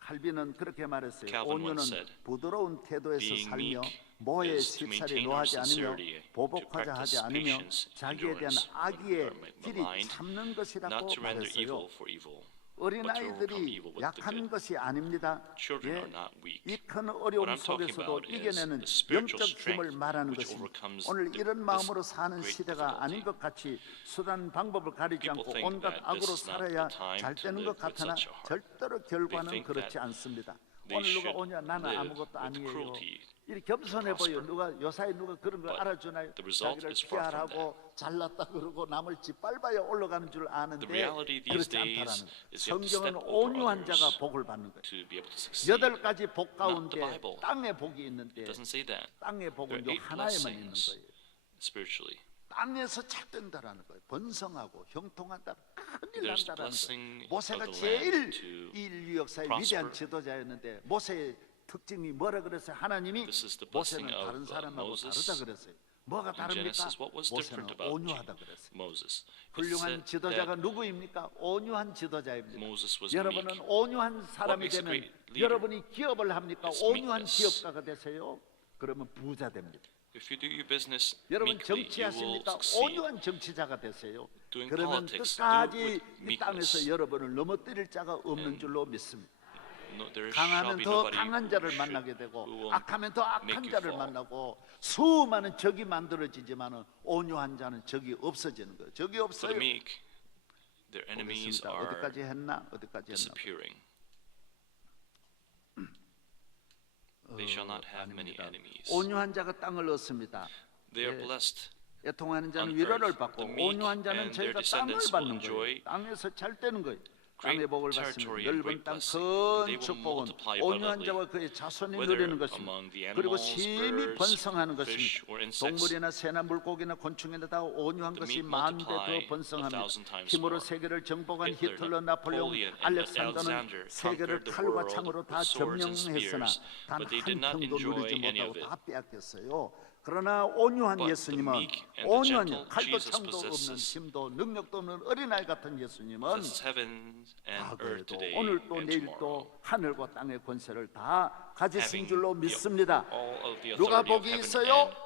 칼빈은 그렇게 말했어요. Calvin 온유는 once said, 부드러운 태도에서 being 살며 meek 모에 is to 쉽사리 maintain our 노하지 않으며 sincerity, to 보복하자 하지 practice 않으며 patience, 자기에 대한 endurance, 악의에 when we are 길이 maligned, 참는 것이라고 not to render 말했어요. evil for evil, but to overcome 어린아이들이 evil with the 약한 good. 것이 아닙니다. Children are not weak. 이 큰 What 어려움 I'm talking 속에서도 about is 이겨내는 the spiritual 영적 힘을 strength 말하는 which 것입니다. overcomes 오늘 이런 this 마음으로 사는 great 시대가 아닌 difficulty. 것 같이 수단 방법을 가리지 People 않고 think 온갖 that 악으로 this is not 살아야 the time 잘 to 되는 live 것 with 같으나 such a heart. 절대로 결과는 think 그렇지 that 않습니다. they 오늘 누가 should 오냐 나는 live 아무것도 with 아니에요. cruelty 이리 겸손해 보여. prosper. 누가 요사이 누가 그런 걸 But 알아주나요? the result 자기를 is far from 피하라고 잘났다 그러고 남을 짓밟아야 올라가는 줄 아는데 The reality these 그렇지 days 않다라는 거예요. is you have to 성경은 step over 온유한 others 자가 복을 받는 거예요. to be able to succeed. 8가지 복 Not 가운데 the Bible. 땅의 복이 있는데 It doesn't say that. 땅의 복은 요 There are 8 하나에만 있는 blessings 거예요. spiritually. 땅에서 잘 된다라는 거예요. 번성하고 형통한다. 큰일 There's 난다라는 blessing 거예요. 모세가 of the 제일 land to 이 인류 역사의 prosper. 위대한 지도자였는데 모세의 특징이 뭐라 그랬어요? 하나님이 This is the blessing 모세는 of 다른 사람하고 Moses. 다르다 그랬어요. 뭐가 In 다릅니까? Genesis, what was 모세는 different about 온유하다 그랬어요. Moses? It 훌륭한 said 지도자가 that 누구입니까? 온유한 지도자입니다. Moses was 여러분은 meek. 온유한 사람이 makes a 되면 great leader? 여러분이 기업을 합니까? It's 온유한 meekness. 기업가가 되세요. 그러면 부자 됩니다. If you do your business 여러분 meekly, you will 정치하십니까? succeed. 온유한 정치자가 되세요. Doing 그러면 politics, 끝까지 do it with 이 땅에서 meekness. 여러분을 넘어뜨릴 자가 없는 And 줄로 믿습니다. No, there shall 강하면 be 더 nobody 강한 who 자를 should- 만나게 되고 who will 악하면 더 악한 make you 자를 fall. 만나고 수많은 적이 만들어지지만 온유한 자는 적이 없어지는 거예요. 적이 For 없어요. the meek, their enemies 보겠습니다. are 어디까지 했나? 어디까지 했나? disappearing. They shall not have many 아닙니다. enemies. 온유한 자가 땅을 얻습니다. They are 예. blessed. 애통하는 자는 on 위로를 earth. 받고 The meek 온유한 자는 and their 저희가 땅을 descendants 받는 will 거예요. enjoy 땅에서 잘 되는 거예요. great 땅의 복을 받으면 territory and 넓은 great 땅 blessing. 큰 They will 축복은 multiply 온유한 abundantly, 자와 그의 자손이 whether 누리는 것입니다. among the 그리고 animals, 심히 birds, 번성하는 fish, 것입니다. or insects. 동물이나 새나 물고기나 곤충이나 다 온유한 The 것이 meek 만배 더 multiply 번성합니다. 1,000 times 힘으로 more. 세계를 정복한 Hitler, 히틀러, 나폴레옹, Napoleon, and 알렉산더는 Alexander 세계를 conquered the 칼과 world 창으로 다 with swords and 점령했으나 spears, 단 but they 한 did not 평도 enjoy 누리지 any 못하고 of it. 다 빼앗겼어요. 그러나 온유한 But the 예수님은 meek and the 온유한 gentle 칼도 Jesus 창도 없는 possesses 힘도 능력도 없는 어린아이 같은 예수님은 This heaven and earth 과거에도 today 오늘도 and tomorrow, 내일도 하늘과 땅의 권세를 다 가지신 having 줄로 믿습니다. all of the 누가 authority of 복이 heaven 있어요? and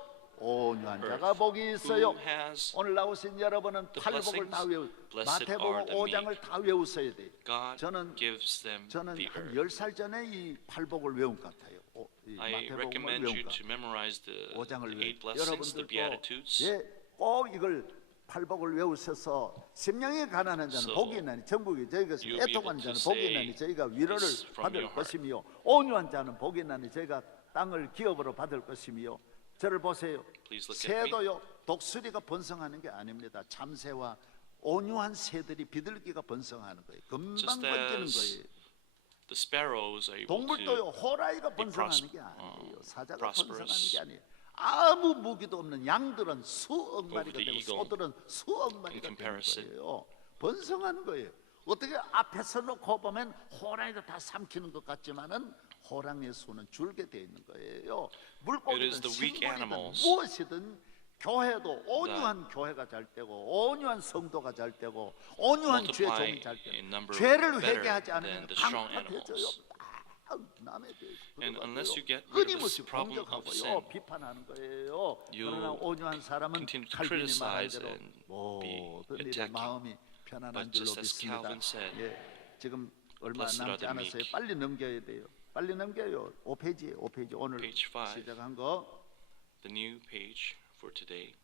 온유한 earth. 자가 복이 있어요. Who has 오늘 나오신 여러분은 the 팔복을 다 외우 blessed 마태복음 are the 5장을 다 외우셔야 돼요. God 저는 gives them 저는 the 한 earth. 10살 전에 이 팔복을 외운 것 같아요. 이 I 마태복음을 recommend 외운 you 것 to 같아요. memorize the 5장을 8 외우 blessings, the 여러분들도 Beatitudes. 예, 꼭 이걸 팔복을 외우셔서 심령이 가난한 자는 So 복이 있나니 천국이 저희 것이 you'll be 애통한 able 자는 to 복이 say 있나니 저희가 위로를 this from 받을 your heart. 것이며 온유한 자는 복이 있나니 저희가 땅을 기업으로 받을 것이며 저를 보세요. Please look at me. 새도요 독수리가 번성하는 게 아닙니다. 참새와 온유한 새들이 비둘기가 번성하는 거예요. 금방 Just 번지는 as 거예요. The sparrows are able 동물도요 to 호랑이가 be 번성하는 게 아니에요. 사자가 prosperous. 번성하는 게 아니에요. 아무 무기도 없는 양들은 수억 마리가 the 되고 eagle 소들은 수억 마리가 되는 comparison. 거예요. 번성하는 거예요. 어떻게 앞에서 놓고 보면 호랑이가 다 삼키는 것 같지만은 호랑이의 수는 줄게 돼 있는 거예요. It 물고기든 is the weak 식물이든 animals 무엇이든 교회도 온유한 교회가 잘 되고 온유한 성도가 잘 되고 온유한 주의 multiply 종이 잘 in 되고 number 죄를 better 회개하지 than 않으면 the strong 강팍해져요. animals. 남에 대해서 And unless you get rid of 끊임없이 this problem of sin, 공격하고요, 비판하는 거예요. you 그러나 온유한 사람은 continue to 칼빈이 말한 criticize 대로 and be 모든 일에 attacking. 마음이 편안한 But 줄로 just as 믿습니다. Calvin said, 예, 지금 얼마 blessed are 남지 the 않았어요. meek. 빨리 넘겨야 돼요. 빨리 넘겨요. 5페이지에 5페이지 오늘 Page 5. 시작한 거. the new page for today.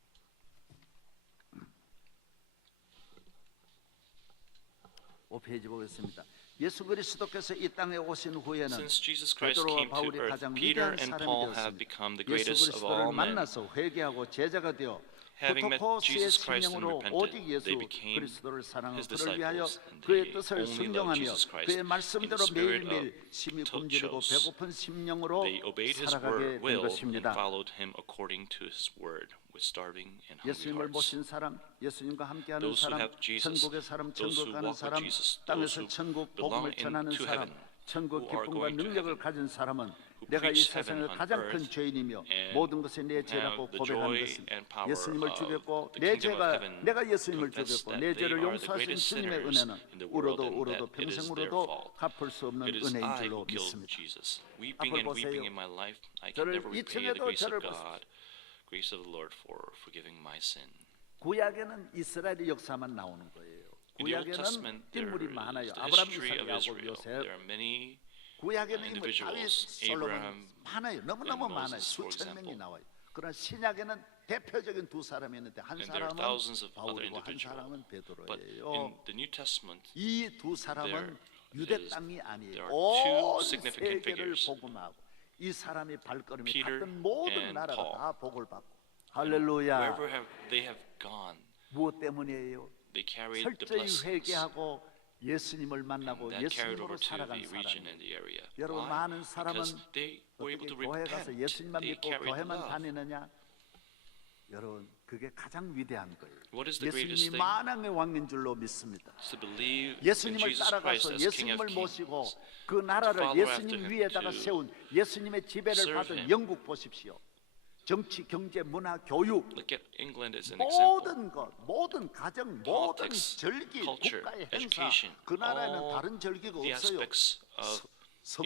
5페이지 보겠습니다. 예수 그리스도께서 이 땅에 오신 후에는 Since Jesus Christ 베드로와 came to 바울이 earth, 가장 Peter 위대한 and 사람이 Paul have 되었습니다. become the 예수 greatest of 그리스도를 all men. 만나서 회개하고 제자가 되어 Having met 부토코스의 Jesus Christ and 심령으로 repented, 오직 예수 they became 그리스도를 사랑하고 his 그를 위하여 disciples, and 그의 they 뜻을 only loved 순종하며 Jesus Christ 그의 in 말씀대로 the spirit 매일매일 of 심히 굶주리고 tochos. 배고픈 심령으로 They obeyed his 살아가게 된 will and 것입니다. followed him according to his word, with starving and hungry 예수님을 hearts. 모신 사람, 예수님과 함께하는 Those who 사람, have Jesus, 천국의 사람, those 천국 who 가는 walk with 사람, Jesus, 땅에서 those who 천국 belong 복음을 전하는 into 사람, heaven, 천국 who are 기쁨과 going to 능력을 heaven, 가진 사람은 who 내가 이 preach 세상의 heaven on 가장 큰 earth, 죄인이며 and 모든 것이 내 죄라고 have the 고백하는 joy 것입니다. and power 예수님을 of 죽였고 the 내 kingdom of 죄가 heaven, 내가 예수님을 confess 죽였고 that 내 they 죄를 are the 용서하신 greatest 주님의 sinners 은혜는 in the world 울어도 and 울어도 that it is their 평생으로도 fault. 갚을 수 없는 It is 은혜인 I 줄로 who killed 믿습니다. Jesus. Weeping and 보세요. weeping in my life, I can 저를 never repay the 이층에도 grace 저를 of 보세요. God, grace of the Lord for forgiving my sin. 구약에는 이스라엘의 역사만 나오는 거예요. In the Old 구약에는 Testament, there 인물이 is 많아요. the 아브라함, history 이삭, of 야곱, Israel. 요셉. There are many 구약에는 인물 다윗, individuals, 솔로몬 Abraham, 많아요. 너무너무 and 많아요. Moses, for 수천 명이 example. 나와요. 그러나 신약에는 대표적인 두 사람이 있는데 한 and there are 사람은 thousands of other 바울이고 한 individuals. 사람은 But 베드로예요. in the New Testament, 이 두 사람은 유대 is- 땅이 아니에요. there are two 온 significant 세계를 figures. 복음하고 이 사람이 발걸음이 Peter 닿던 모든 and 나라가 Paul. 다 복을 받고 할렐루야. wherever they have gone, 무엇 때문이에요? they carried the 철저히 blessings. 회개하고 예수님을 만나고 That carried 예수님으로 over to 살아간 the region 사람이에요. and the area. 여러분 Why? 많은 사람은 Because they were able 어떻게 to 교회 가서 repent. 예수님만 They 믿고 carried 교회만 love. 다니느냐? 여러분 그게 가장 위대한 거예요. What is the greatest 예수님이 thing? 만왕의 왕인 줄로 믿습니다. To believe in 예수님을 Jesus Christ 따라가서 as King of 예수님을 모시고 Kings. 그 나라를 follow 예수님 after him, 위에다가 to 세운 예수님의 지배를 serve 받은 him. 영국 보십시오. 정치, 경제, 문화, 교육 Look at England as an example. 모든 것, 모든 가정, 모든 Politics, 절기, culture, 국가의 행사 education, 그 나라에는 all 다른 절기가 the 없어요. aspects of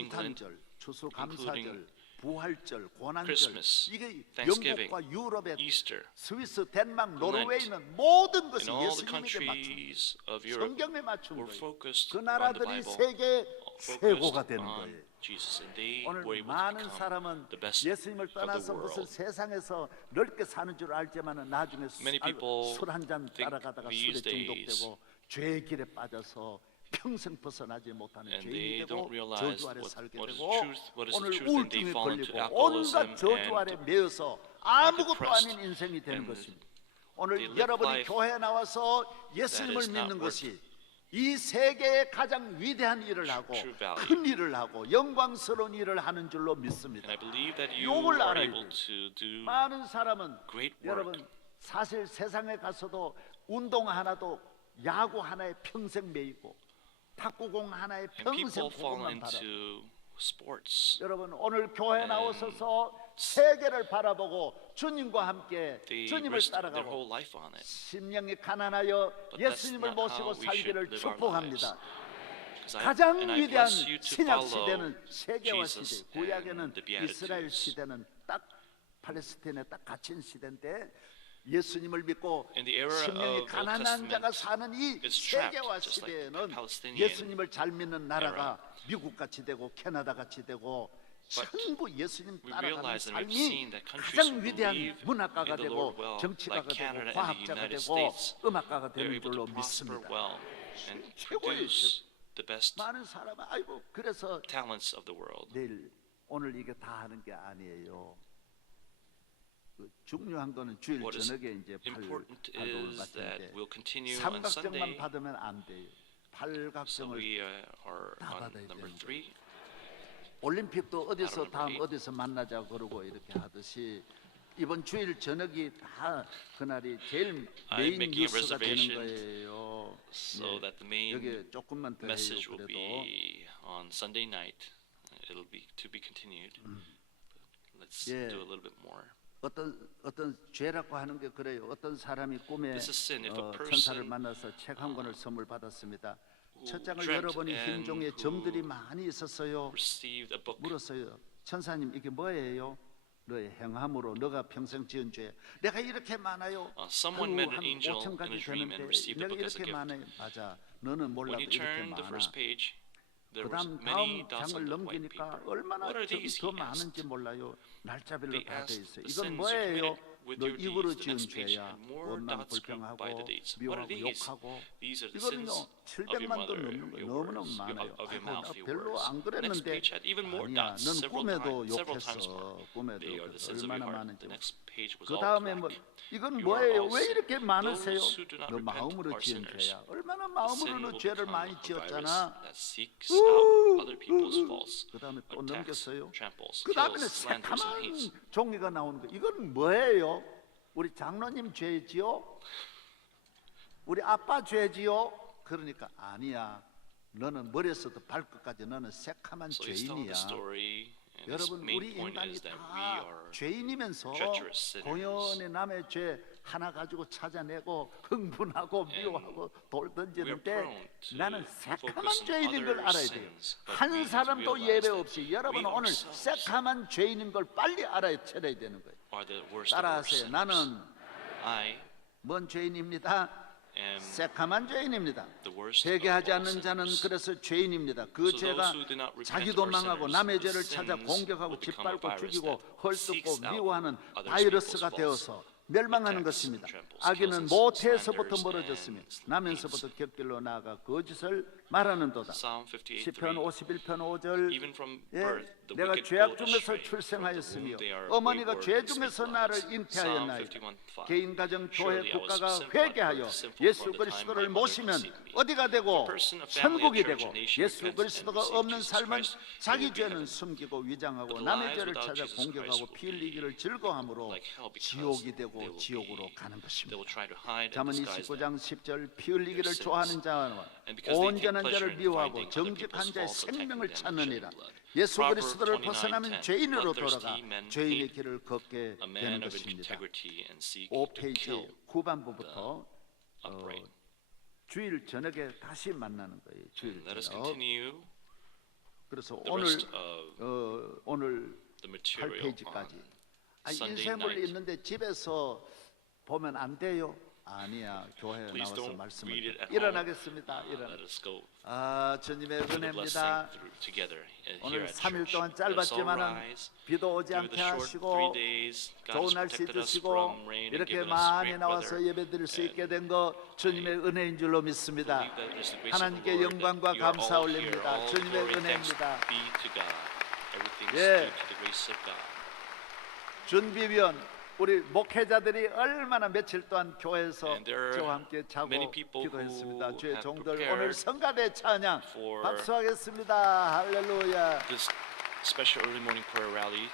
England, 성탄절, 추수감사절, 부활절, 고난절 Christmas, 이게 Thanksgiving, 영국과 유럽의 Easter, 스위스, 덴마크, Lent, 노르웨이는 모든 것이 and all the 예수님에게 맞춘 countries of Europe 성경에 맞춘 were 거예요. focused 그 on the 나라들이 Bible, 세계 focused 최고가 되는 on 거예요. Jesus, and they 오늘 were able to 많은 become 사람은 the best 예수님을 of the 떠나서 무슨 world. 세상에서 넓게 사는 줄 알지만은 나중에 Many people 술 한 잔 think 따라가다가 술에 these days 중독되고 죄의 길에 빠져서 평생 벗어나지 못하는 and 죄인이 they 되고 don't realize 저주 아래 what 살게 is 되고 truth, what is the 오늘 truth, and they 우울증에 fall into 걸리고 alcoholism 온갖 저주 아래 and 매여서 아무것도 depressed. 아닌 인생이 되는 And 것입니다. they 오늘 live 여러분이 life 교회에 나와서 예수님을 is not 믿는 worth 것이 이 세계의 가장 위대한 일을 하고 true value. 큰 일을 하고 영광스러운 일을 하는 줄로 믿습니다. And I believe that you 욕을 are 알아야 able 돼요. to do 많은 사람은 great work. 여러분 사실 세상에 가서도 운동 하나도 야구 하나에 평생 매이고 탁구공 하나에 and 평생 people fall 그것만 바라. into sports. 여러분 오늘 교회 And 나오셔서 세계를 바라보고 주님과 함께 They 주님을 risk their 따라가고 whole life on it. 심령이 가난하여 But that's 예수님을 not how 모시고 we 살기를 should live our 축복합니다. lives. 'Cause 가장 and I 위대한 bless you to 신약 follow 시대는 세계화 Jesus 시대, 구약에는 and the 이스라엘 Beatitudes. 시대는 딱 팔레스타인에 딱 갇힌 시대인데 예수님을 믿고 In the era 심령이 of 가난한 Old 자가 Testament, 사는 이 it's trapped, 세계화 just like 시대에는 Palestinian 예수님을 잘 믿는 나라가 미국 같이 되고 캐나다 같이 되고 전부 예수님 We 따라가는 realize and we've 삶이 seen that countries 가장 who 위대한 believe 문학가가 in the 되고 Lord well, 정치가가 like Canada 되고 and the 과학자가 United 되고 States, 음악가가 they're 되는 able 줄로 to prosper 믿습니다. well and 최고의 produce the best 많은 사람은 아이고 그래서 talents of the world. 내일 오늘 이게 다 하는 게 아니에요. 그 중요한 거는 주일 What is 저녁에 이제 important 발급을 is that 받는데 we'll continue on 삼각정만 Sunday. 받으면 안 돼요. So 팔각정을 we are 다 on 받아야 number 되는데. 3. 올림픽도 어디서 바로 다음 number 어디서 만나자 그러고 이렇게 하듯이 이번 주일 저녁이 다 그날이 제일 I'm 메인 making a 뉴스가 되는 reservation 거예요. So that the main 여기 조금만 더 해요. message will 그래도 be on Sunday night. It'll be to be continued. Let's Yeah. do a little bit more. 어떤 죄라고 하는 게 그래요. 어떤 사람이 꿈에 This is sin. If a 천사를 person 만나서 책 한 권을 선물 받았습니다. 첫 장을 dreamt 열어보니 and 흰종에 who 점들이 많이 있었어요. received a book. 물었어요. 천사님 이게 뭐예요? 너의 행함으로 너가 평생 지은 죄. 내가 이렇게 많아요. Someone 아유, met 한 an angel 5천 in 가지 a dream 되는데 and received the 내가 book as a 이렇게 gift. 많아요. 맞아. 너는 몰라도 When he 이렇게 turned the 많아. first page, there was 그다음 many 다음 dots 장을 on the white 넘기니까 paper. 얼마나 What are 점이 these? 더 He 많은지 asked. 몰라요. 날짜별로 They 다 돼 asked 있어요. the 이건 sins you 뭐예요? committed with 너 your 입으로 deeds. The 지은 next page 죄야. had more 원망 dots grouped by 불평하고 the dates. What are 미워하고 these? 욕하고 These are the 이거는요 sins of your 700만도 mother, 넘는 거예요. your 너무너무 words, 많아요. of your 아이고, 나 mouth, your 별로 words. 안 Next 그랬는데 page had even more 아니야. dots, 넌 several 꿈에도 times more. 욕했어. 꿈에도 They are the 욕했어. sins of your 얼마나 heart. 많은지. The next page was 그 all 다음에 뭐 black. 이건 You are 뭐예요? all 왜 sin. 이렇게 많으세요? Those who do not 너 repent 마음으로 are 지은 sinners. 죄야. 얼마나 The sin 마음으로 너 will 죄를 become 많이 a virus 지었잖아. that seeks out other people's faults, 그 다음에 또 attacks, 넘겼어요. tramples, 그 다음에는 kills, slanders, and hates. 새카만 종이가 나오는 거. 이건 뭐예요? 우리 장로님 죄지요? 우리 아빠 죄지요? 그러니까 아니야. 너는 머리에서부터 발끝까지 너는 새카만 So he's telling 죄인이야. the story, and his 여러분 main 우리 point 인간이 is that we 다 are 죄인이면서 treacherous sinners. 고연히 남의 죄 하나 가지고 찾아내고 흥분하고 미워하고 돌 we are 던지는데 prone to 나는 focus 새카만 on 죄인인 걸 other 알아야 돼요. sins, but we 한 need to 사람도 realize 예배 that 없이 여러분 we 오늘 ourselves 새카만 죄인인 걸 빨리 알아야 차려야 되는 거예요. are the worst of worst 따라하세요. sinners. 나는 I 뭔 죄인입니다. am 새카만 죄인입니다. the worst of 회개하지 all 않는 자는 sinners. 그래서 죄인입니다. 그 So 죄가 those who do not repent 자기도 are 망하고 sinners. 남의 The 죄를 찾아 sins 공격하고 will become a 짓밟고 virus 죽이고 that 헐뜯고 seeks out 미워하는 other 바이러스가 people's 되어서 faults, 멸망하는 attacks 것입니다. and tramples, 악인은 kills, 모태에서부터 slanders, 멀어졌으며 and 나면서부터 곁길로 나아가 거짓을 말하는도다. Psalm 58:3. 시편 51편 5절 Even from 예, birth, the 내가 wicked 죄악 go 중에서 astray. 출생하였으며 From the womb they are 어머니가 wayward 죄 and speak 중에서 lies. 나를 Psalm 잉태하였나이다. 51:5. 개인 가정 교회 Surely I was 국가가 sinful 회개하여 and sinful 예수 from the 그리스도를 time my mother 모시면 conceived me. 어디가 되고 A person, a family, 천국이 a church, 되고 a nation 예수 repents 그리스도가 and 없는 receives 삶은 Jesus Christ, 자기 they will be 죄는 heaven. 숨기고 위장하고 But 남의 lives 죄를 without 찾아 Jesus 공격하고 Christ 피 will 흘리기를 be 즐거함으로 like hell because 지옥이 they 되고 will 지옥으로 be- 가는 They 것입니다. will try to hide and 잠언 disguise 29장 them. 10절 피 흘리기를 sins. 좋아하는 자와 And because they take 온전한 pleasure 자를 in 미워하고 finding other 정직한 people's 자의 faults, 생명을 attacking them, and 찾느니라. shedding blood. 예수 Proverbs 그리스도를 벗어나면 29:10. 죄인으로 Bloodthirsty 돌아가 men 죄인의 hate 길을 걷게 a 되는 man of 것입니다. integrity and seek to 5페이지 kill 후반부부터 upright. 주일 저녁에 다시 만나는 거예요. 주일 Let us 저녁. continue 그래서 the 오늘 rest of 오늘 the material 8페이지까지. on Sunday 인쇄물 night. 있는데 집에서 보면 안 돼요. 아니야. 교회에 Please 나와서 don't 말씀을 read it at 일어나겠습니다. home. 일어나. Let us go 주님의 to the blessing 은혜입니다. together here 오늘 at 3일 church. 동안 Let us all 짧았지만은 rise. 비도 오지 Through 않게 the short 하시고 3 days, God 좋은 has 날씨 protected us 주시고 from rain and 이렇게 given us 많이 great 나와서 weather. 예배 드릴 수 있게 된 거 주님의 은혜인 줄로 믿습니다. Believe that there's the grace of the 하나님께 Lord, 영광과 that you are 감사 all here. 올립니다. All 주님의 glory and thanks 은혜입니다. be to God. Everything is 예. due to the grace of God. 준비위원 우리 목회자들이 얼마나 며칠 동안 교회에서 And there are 저와 함께 자고 many people 기도했습니다. who 주의 have 종들 prepared 오늘 성가대 찬양 for 박수하겠습니다. 할렐루야. This special early morning prayer rally.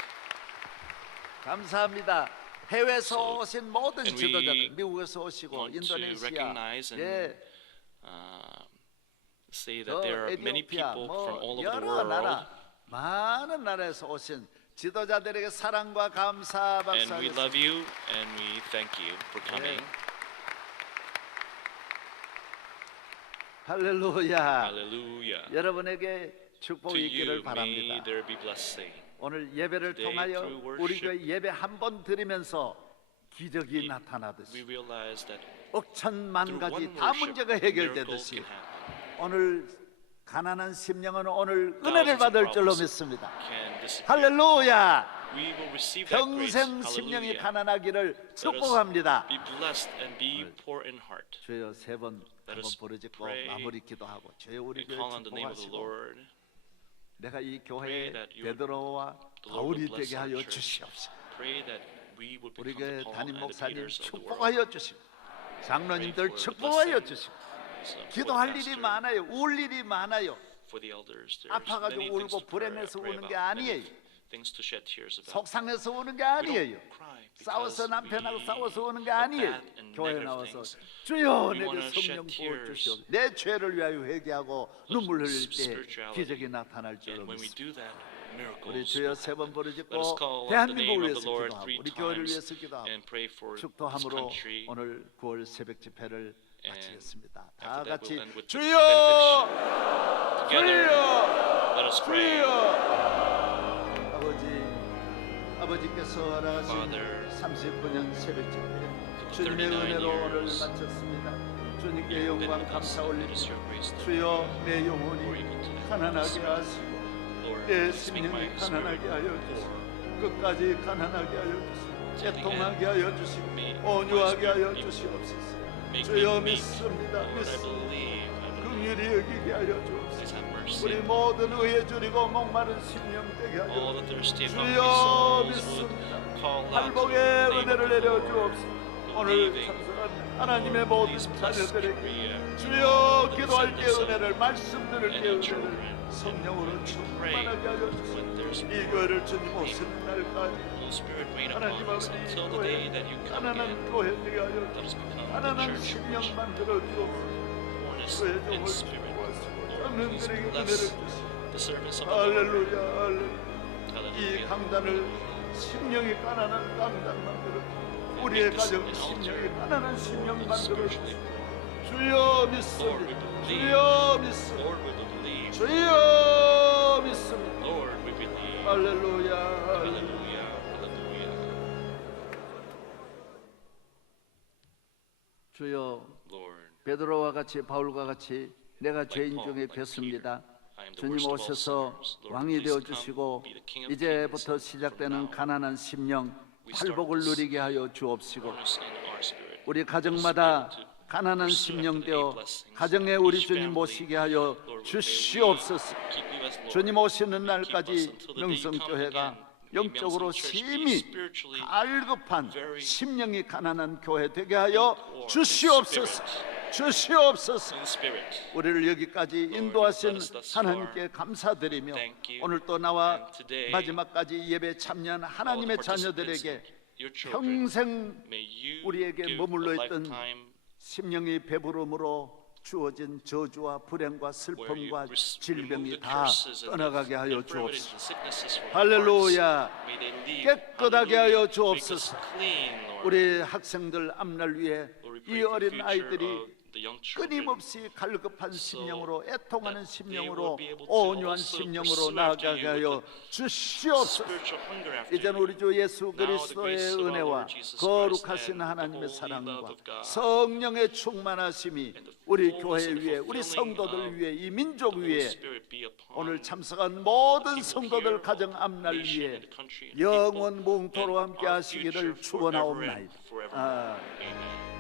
감사합니다. 해외에서 So, 오신 모든 and we 지도자들 미국에서 오시고 want to 인도네시아 recognize and 예, say 저 that there are many 에티오피아 people from all 뭐 over the 여러 world, 나라 많은 나라에서 오신 지도자들에게 사랑과 감사 and we 박수하겠습니다. love you and we thank you for coming. 할렐루야. Hallelujah. 여러분에게 To 축복이 you 있기를 may 바랍니다. there be blessing. 오늘 예배를 Today, 통하여 through worship, 우리 교회 예배 한 번 드리면서 기적이 We 나타나듯이 realize that 억천만 through 가지 one 다 worship, 문제가 miracles 해결되듯이 can happen. 오늘 가난한 심령은 오늘 Thousands 은혜를 of 받을 줄로 problems 믿습니다. Can disappear. 할렐루야. We will receive that grace. 평생 심령이 Hallelujah. 가난하기를 Let us 축복합니다. be blessed and be poor in heart. 주여 세 번 Let 한번 us 부르짖고 pray 마무리 기도하고 주여 우리 And 교회 call on the name of the 축복하시고 Lord. 내가 이 Pray 교회에 that you- 베드로와 the Lord 바울이 will bless 되게 our 하여 church. 주시옵소서. Pray that we would 우리 become 교회 the Paul 담임 and the 목사님 Peters of the world. 축복하여 주시고 장로님들 Pray for the 축복하여 blessing 주시고 for the 기도할 일이 pastor, 많아요. 울 일이 많아요. for the elders. There's 아파가지고 many things 울고 to pray 불행해서 about, 우는 게 many 아니에요. things to shed tears about. 속상해서 우는 게 We 아니에요. don't cry 싸워서 because 남편하고 we 싸워서 우는 게 are 아니에요. bad and 교회 negative 나와서 things. 주여 We 내게 wanna 성령 shed 부어 tears 주시옵소서. 내 죄를 위하여 회개하고 눈물 흘릴 때 spirituality. 기적이 나타날 줄로 And when we 믿습니다. do that, 우리 miracles 주여 will 세 번 happen. 부르짖고 Let us call on the 대한민국을 name of 위해서 the Lord 기도하고 3 우리 교회를 times 위해서 기도하고 and pray for this 축도함으로 country 오늘 9월 새벽 집회를 마치겠습니다. 다 after that 같이 we'll end with the 주여 Together, 주여 let us pray. 주여 아버지께서 허락하신 Father, 39년 새벽 집회 for the 주님의 39 은혜로 오늘 years 마쳤습니다. 주님께 you've been 영광 with us, 감사 and it is 올립니다. your grace that 주여 내 we're 영혼이 able to 가난하게 하시고 Lord, 내 please make my 심령이 spirit 가난하게 하여 주시고 poor. 끝까지 가난하게 하여 주시고 Till the 애통하게 end, 하여 주시고 may 온유하게 my 하여 spirit be 주시옵소서. Make 주여 me meek. 믿습니다. Lord, I 믿습니다. believe. 긍휼히 여기게 하여 주옵소서. Please have 우리 mercy. 모든 의에 줄이고 목마른 심령 되게 All 하여 the thirsty and hungry 주여 souls would 믿습니다. call out to 할복의 the name of 은혜를 the 내려 Lord, 주옵소서. 오늘 believing. 참석한 하나님의 모든 Please bless 자녀들에게 Korea. 주여 the 기도할 때 descendants of 은혜를 말씀 들을 때 and your 은혜를 children. 성령으로 충만하게 하여 주시고 When there's 이 교회를 주님 오시는 날까지 Holy Spirit reign 하나님 upon us 아버지 until the day that you come 가난한 again. 교회 되게 하여 Let us become the 가난한 church 심령 which 만들어 주옵소서. poorness 교회 in 종을 spirit. 축복하시고 Lord, please 장로들에게 은혜를 bless 주시고 the service of the Lord. 할렐루야 할렐루야. 이 Hallelujah. 강단을 심령이 가난한 강단 만들어 주시고 우리의 가정 심령이 가난한 심령 만들어 Spiritually 주시고 poor. 주여 Lord, we 믿습니다. believe. 주여 믿습니다. Lord, we believe. 주여 믿습니다. Lord, we believe. 할렐루야. Hallelujah. Hallelujah. 주여 Lord, 베드로와 같이 바울과 같이 내가 like 죄인 Paul, 중에 like 겠습니다. I am the 주님 worst of all 오셔서 sinners. Lord, 왕이 please 되어 come, 주시고 be the King of 이제부터 Kings. 시작되는 From now, 가난한 심령 팔복을 누리게 하여 주옵시고 Fullness in our spirit. 우리 가정마다 가난한 심령 되어 가정에 우리 주님 모시게 하여 주시옵소서. Keep you as Lord. 주님 오시는 Keep us 날까지 until the day you come 명성교회가 again. May 영적으로 Myeongseong Church be 심히 spiritually 갈급한 very 심령이 가난한 교회 되게 하여 poor in 주시옵소서. spirit. 주시옵소서. In spirit. 우리를 여기까지 Lord, 인도하신 you led us thus far. 하나님께 감사드리며 Thank you. 오늘 또 나와 And today, 마지막까지 예배 참여한 All the 하나님의 participants, 자녀들에게 your children, 평생 may you 우리에게 give 머물러 a 있던 lifetime 심령이 배부름으로 주어진 저주와 불행과 where you 슬픔과 remove 질병이 the 다 curses and 떠나가게 하여 infirmities 주옵소서. and sicknesses from our 할렐루야. hearts. May they leave. 깨끗하게 하여 Hallelujah. Make us 주옵소서. clean, Lord. 우리 학생들 앞날 위해 Lord, we 이 pray for the 어린 future 아이들이 of the young children. 끊임없이 갈급한 심령으로 애통하는 that they 심령으로 will be able to 온유한 also 심령으로 pursue 나아가게 after you 하여 with the 주시옵소서. spiritual hunger after 이제는 you. 우리 주 예수 Now the 그리스도의 grace of our 은혜와 Lord Jesus 거룩하신 Christ and 하나님의 the holy love 사랑과 of God 성령의 충만하심이 and the 우리 fullness 교회 and the 위에 우리 fulfilling 성도들 of 위에 이 민족 the Holy 위에 Spirit be upon 오늘 the 참석한 모든 people 성도들 here, 가정 all 앞날 nation 위에 and the country and people, 영원 무궁토로 and 함께 our 하시기를 future forever 축원하옵나이다. and forevermore. 아. Amen.